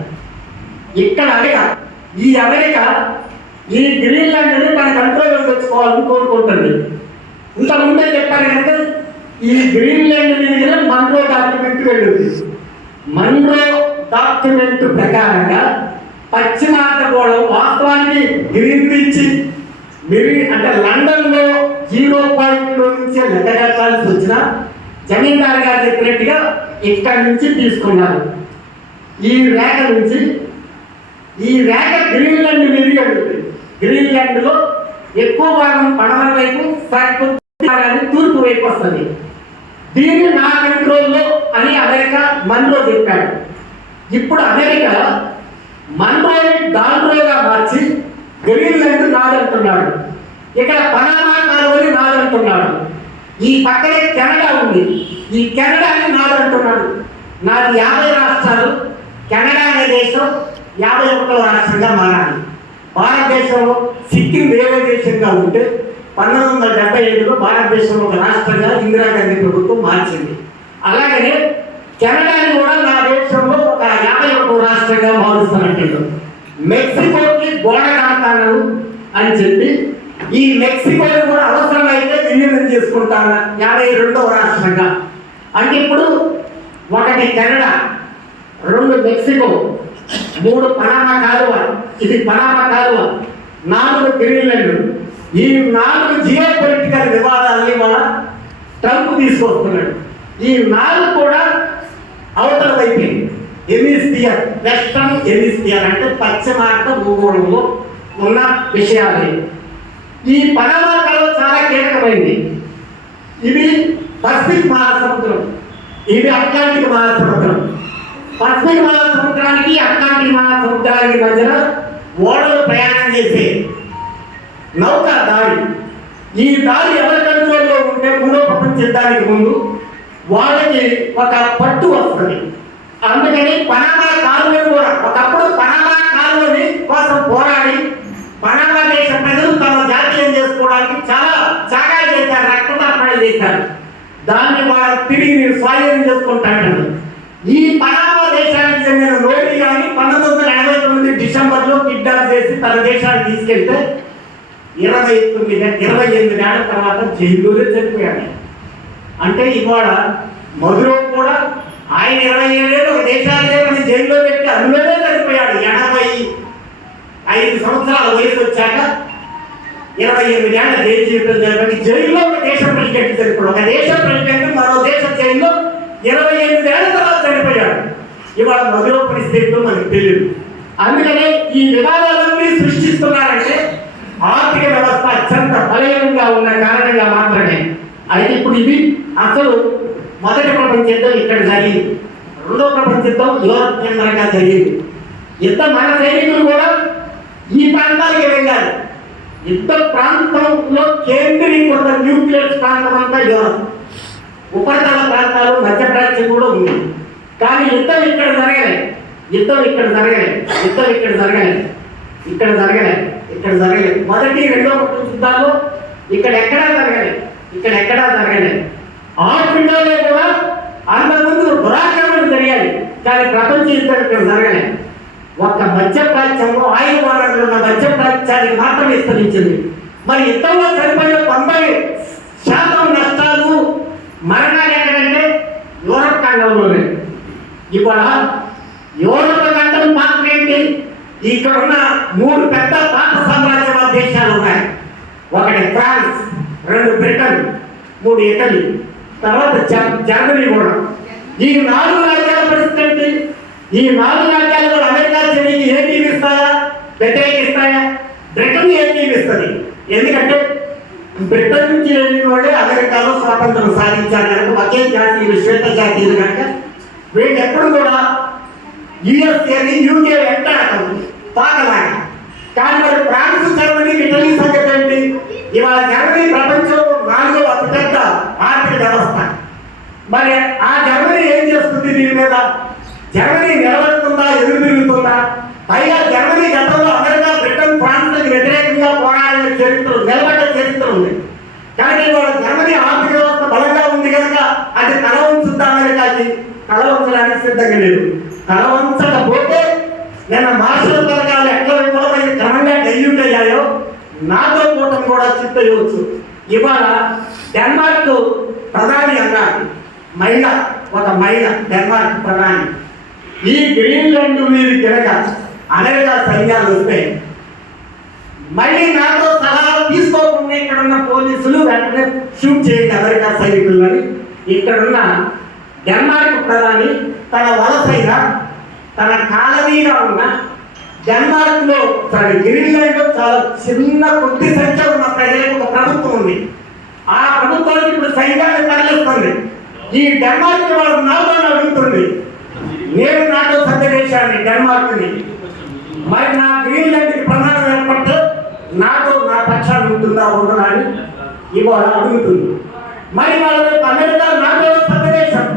ఇక్కడ అమెరికా ఈ గ్రీన్లాండ్ని తన కంట్రోల్లో తెచ్చుకోవాలని కోరుకుంటుంది. ఇంతకుముందే చెప్పారు కనుక ఈ గ్రీన్లాండ్ మీద మన్రో డాక్యుమెంట్ వెళ్ళింది. మన్రో డాక్యుమెంట్ ప్రకారంగా పశ్చిమార్ధగోళం వాస్తవానికి గ్రీన్విచ్ అంటే లండన్లో 0.2 నుంచి లెక్క కట్టాల్సి వచ్చిన జమీందారు గారు చెప్పినట్టుగా ఇక్కడి నుంచి తీసుకున్నారు. ఈ రేఖ నుంచి ఈ రేఖ గ్రీన్లాండ్ మీద వెళ్తుంది. గ్రీన్లాండ్లో ఎక్కువ భాగం పడమర వైపు, తూర్పు వైపు వస్తుంది. దీన్ని నా కంట్రోల్లో అని అమెరికా మన్రో చెప్పాడు. ఇప్పుడు అమెరికా మన్రోని డాల్రోగా మార్చి గ్రీన్లాండ్ నాదంటున్నాడు. ఇక్కడ పనామా కాలువని నాదంటున్నాడు. ఈ పక్కనే కెనడా ఉంది, ఈ కెనడాని నాదంటున్నాడు. నాది 50 రాష్ట్రాలు, కెనడా అనే దేశం 51వ రాష్ట్రంగా మారాలి. భారతదేశంలో సిక్కిం వేరే దేశంగా ఉంటే 1975లో భారతదేశంలో ఒక రాష్ట్రంగా ఇందిరాగాంధీ ప్రభుత్వం మార్చింది. అలాగనే కెనడాని కూడా నా దేశంలో ఒక 51వ రాష్ట్రంగా మారుస్తున్నట్టు. మెక్సికోకి గోడ కడతాను అని చెప్పి ఈ మెక్సికోని కూడా అవసరమైతే విలీనం చేసుకుంటాను 52వ రాష్ట్రంగా. అంటే ఇప్పుడు 1 కెనడా, 2 మెక్సికో, 3 పనామా కాలువ, ఇది పనామా కాలువ, 4 గ్రీన్లాండ్. ఈ 4 జియో పొలిటికల్ వివాదాలని మన ట్రంప్ తీసుకొస్తున్నాడు. ఈ 4 కూడా అవతల వైపు హెమిస్ఫియర్, వెస్టర్న్ హెమిస్ఫియర్ అంటే పశ్చిమార్ధ భూగోళంలో ఉన్న విషయాలే. ఈ పనామా కాలువ చాలా కీలకమైంది. ఇది పసిఫిక్ మహాసముద్రం, ఇది అట్లాంటిక్ మహాసముద్రం. పసిఫిక్ మహాసముద్రానికి అట్లాంటిక్ మహాసముద్రానికి మధ్యన ఓడలు ప్రయాణం చేసే నౌక దారి. ఈ దారి ఎవరి కంట్రోల్లో ఉంటే 3వ ప్రపంచ యుద్ధానికి ముందు వాళ్ళకి ఒక పట్టు వస్తుంది. అందుకని పనామా కాలువని కూడా ఒకప్పుడు పనామా కాలువని కోసం పోరాడి పనామా దేశ ప్రజలు తమ జాతీయం చేసుకోవడానికి చాలా త్యాగాలు చేశారు, రక్తదానాలు చేశారు. దాన్ని వాళ్ళు తిరిగి స్వాధీనం చేసుకుంటారు. ఈ పనామా దేశానికి చెందిన లోడి కానీ 1989 డిసెంబర్లో కిడ్నాప్ చేసి తన దేశానికి తీసుకెళ్తే 28 ఏళ్ల తర్వాత జైల్లోనే చనిపోయాడు. అంటే ఇవాళ మధురో కూడా ఆయన 27 ఏళ్ళు ఒక దేశాన్ని జైల్లో పెట్టి అందులోనే చనిపోయాడు. 85 సంవత్సరాల వయసు వచ్చాక 28 ఏళ్ల జైలు జీవితం జరిపి జైల్లో ఒక దేశ ప్రెసిడెంట్ చనిపోయాడు. ఒక దేశ ప్రెసిడెంట్ మరో దేశ జైల్లో 28 ఏళ్ల తర్వాత చనిపోయాడు. ఇవాళ మధురో పరిస్థితులు మనకు తెలియదు. అందుకనే ఈ వివాదాలన్నీ సృష్టిస్తున్నారంటే ఆర్థిక వ్యవస్థ అత్యంత బలహీనంగా ఉన్న కారణంగా మాత్రమే. అయితే ఇప్పుడు ఇది అసలు మొదటి ప్రపంచ యుద్ధం ఇక్కడ జరిగింది, 2వ ప్రపంచ యుద్ధం యూరప్ కేంద్రంగా జరిగింది. మన సైనికులు కూడా ఈ ప్రాంతానికి వెళ్ళారు. యుద్ధ ప్రాంతంలో కేంద్రీకృత న్యూక్లియర్ ప్రాంతం అంతా యూరప్, ఉపరితల ప్రాంతాలు మధ్యప్రాచ్యం కూడా ఉంది. కానీ యుద్ధం ఇక్కడ జరగలేదు. మొదటి 2వ ప్రపంచ యుద్ధాల్లో ఎక్కడా జరగలేదు. ఆఫ్రికాలో కూడా అంతకుముందు దురాక్రమణలు జరిగాయి, కానీ ప్రపంచ యుద్ధం ఇక్కడ జరగలేదు. ఒక్క మధ్యప్రాచ్యంలో ఆయుధ వనరులు ఉన్న మధ్యప్రాచ్యానికి మాత్రం విస్తరించింది. మరి యుద్ధంలో చనిపోయిన 90% నష్టాలు, మరణాలు ఎక్కడంటే యూరప్ ఖండంలోనే. ఇవాళ యూరప్ ఖండం పాత్ర ఏంటి? ఇక్కడ ఉన్న 3 పెద్ద పాత సామ్రాజ్యవాద దేశాలు ఉన్నాయి. 1 ఫ్రాన్స్, 2 బ్రిటన్, 3 ఇటలీ. తర్వాత జర్మనీ కూడా. ఈ 4 రాజ్యాల పరిస్థితి ఏంటి? ఈ 4 రాజ్యాలు కూడా అమెరికా చర్యకి ఏ టీం ఇస్తాయా, వ్యతిరేకిస్తాయా? బ్రిటన్ ఏ టీం ఇస్తుంది? ఎందుకంటే బ్రిటన్ నుంచి వెళ్ళిన వాళ్ళే అమెరికాలో స్వాతంత్రం సాధించారు కనుక, ఒకే జాతీయులు, శ్వేత జాతీయులు కనుక వీళ్ళు ఎప్పుడు కూడా యుఎస్ఏని యూకే వెంటాడటం పాకలాగా. కానీ మరి ఫ్రాన్స్, జర్మనీ, ఇటలీ సంగతి ఏంటి? ఇవాళ జర్మనీ ప్రపంచంలో 4వ అతిపెద్ద ఆర్థిక వ్యవస్థ. మరి ఆ జర్మనీ ఏం చేస్తుంది? దీని మీద జర్మనీ నిలబడుతుందా, ఎదురు తిరుగుతుందా? పైగా జర్మనీ గతంలో అమెరికా, బ్రిటన్, ఫ్రాన్స్కి వ్యతిరేకంగా పోరాడిన చరిత్ర, నిలబడ్డ చరిత్ర ఉంది. కానీ ఇవాళ జర్మనీ ఆర్థిక వ్యవస్థ బలంగా ఉంది కనుక అది తల ఉంచుద్దా అమెరికాకి? తల వంచడానికి సిద్ధంగా లేదు. తల వంచకపోతే నేను మార్షల్ పథకాలు ఎట్లా విఫలమైన క్రమంగా డైల్యూట్ అయ్యాయో నాతో కూటమి కూడా చిత్తయవచ్చు. ఇవాళ డెన్మార్క్ ప్రధాని అన్నారు, ఒక మహిళ డెన్మార్క్ ప్రధాని. ఈ గ్రీన్లాండ్ మీద తిరగ అమెరికా సైన్యాలు వస్తే మళ్ళీ నాతో సలహాలు తీసుకోకుండా ఇక్కడ ఉన్న పోలీసులు వెంటనే షూట్ చేయండి అమెరికా సైనికులని ఇక్కడున్న డెన్మార్క్ ప్రధాని తన వలసైన తన కాలనీగా ఉన్న డెన్మార్క్లో గ్రీన్లాండ్లో చాలా చిన్న కొద్ది సంఖ్య ఉన్న ప్రజలకు ఒక ప్రభుత్వం ఉంది. ఆ ప్రభుత్వానికి ఇప్పుడు సైన్యాన్ని తరలిస్తుంది. ఈ డెన్మార్క్ వాళ్ళు నాతో అడుగుతుంది, నేను నాతో సందేశాన్ని డెన్మార్క్ని, మరి నా గ్రీన్లాండ్కి ప్రధానం ఏర్పడితే నాతో నా పక్షాన్ని ఉంటుందా ఉండదా అని ఇవాళ అడుగుతుంది. మరి వాళ్ళ అమెరికా నాతో సందేశం,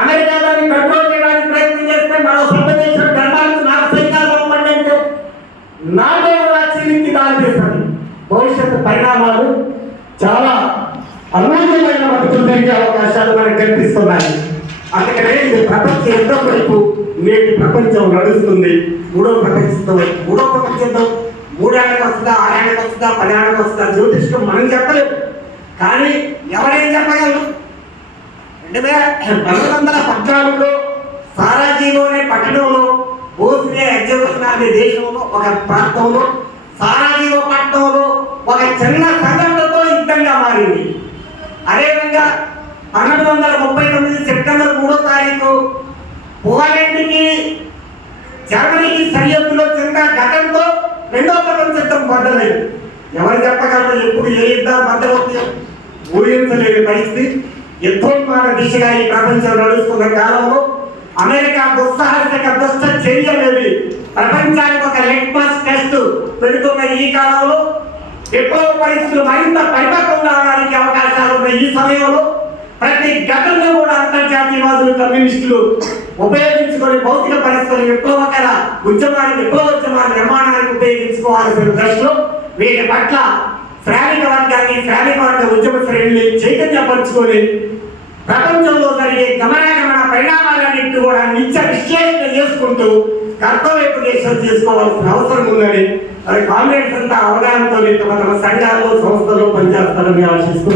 అమెరికా దాన్ని కంట్రోల్ చేయడానికి ప్రయత్నం చేస్తే మరో సందేశం డెన్మార్క్ నాకు సైన్యాలు పంపండి నాతో రాజ్యానికి దారి చేస్తుంది. భవిష్యత్తు పరిణామాలు చాలా అమూల్యమైన బతుకులు పెరిగే అవకాశాలు మనకు కనిపిస్తున్నాయి. అందుకనే ఇది ప్రపంచ యుద్ధం వైపు నేటి ప్రపంచం నడుస్తుంది. మూడో ప్రపంచ యుద్ధం 3 ఏళ్ళకి వస్తుందా, 6 ఏళ్ళకి వస్తుందా, 10 ఏళ్ళకి వస్తుందా జ్యోతిష్కం మనం చెప్పలేదు. కానీ ఎవరేం చెప్పగలరు? 1914లో సారాజీవో అనే పట్టణంలో, బోస్నియా హెర్జగోవినా అనే దేశంలో ఒక ప్రాంతంలో, సారాజీవో పట్టణంలో ఒక చిన్న సంఘటనతో యుద్ధంగా మారింది. అదేవిధంగా 1939 సెప్టెంబర్ 3వ తారీఖు పోలాండ్కి జర్మనీకి సరిహద్దులో చిన్న ఘటనతో 2వ ప్రపంచ యుద్ధం మొదలైంది. ఎవరు చెప్పగలరు ఎప్పుడు ఏ యుద్ధాలు మొదలవుతాయో ఊహించలేని పరిస్థితి. యుద్ధోన్మాన దిశగా ఈ ప్రపంచం నడుస్తున్న కాలంలో అమెరికా దుస్సాహసిక దుష్ట చర్యలేవి ప్రపంచానికి ఒక లిట్మస్ టెస్ట్ పెడుతున్న ఈ కాలంలో విప్లవ పరిస్థితులు మరింత పరిపక్వంగా అవడానికి అవకాశాలు ఉన్న ఈ సమయంలో ప్రతి ఘటనలో కూడా అంతర్జాతీయవాదులు, కమ్యూనిస్టులు ఉపయోగించుకొని భౌతిక పరిస్థితులు విప్లవకర విప్లవోద్యమాల నిర్మాణానికి ఉపయోగించుకోవాల్సిన దశలో వీటి పట్ల శ్రామిక వర్గ ఉద్యమ శ్రేణుల్ని చైతన్యపరుచుకొని ప్రపంచంలో జరిగే గమనాగమన పరిణామాలన్నింటినీ కూడా నిత్య విశ్లేషణ చేసుకుంటూ కర్తవ్యోపదేశం చేసుకోవాల్సిన అవసరం ఉందని మరి కాంగ్రెస్ అంతా అవగాహనతో తమ సంఘాల్లో, సంస్థల్లో పనిచేస్తారని ఆశిస్తూ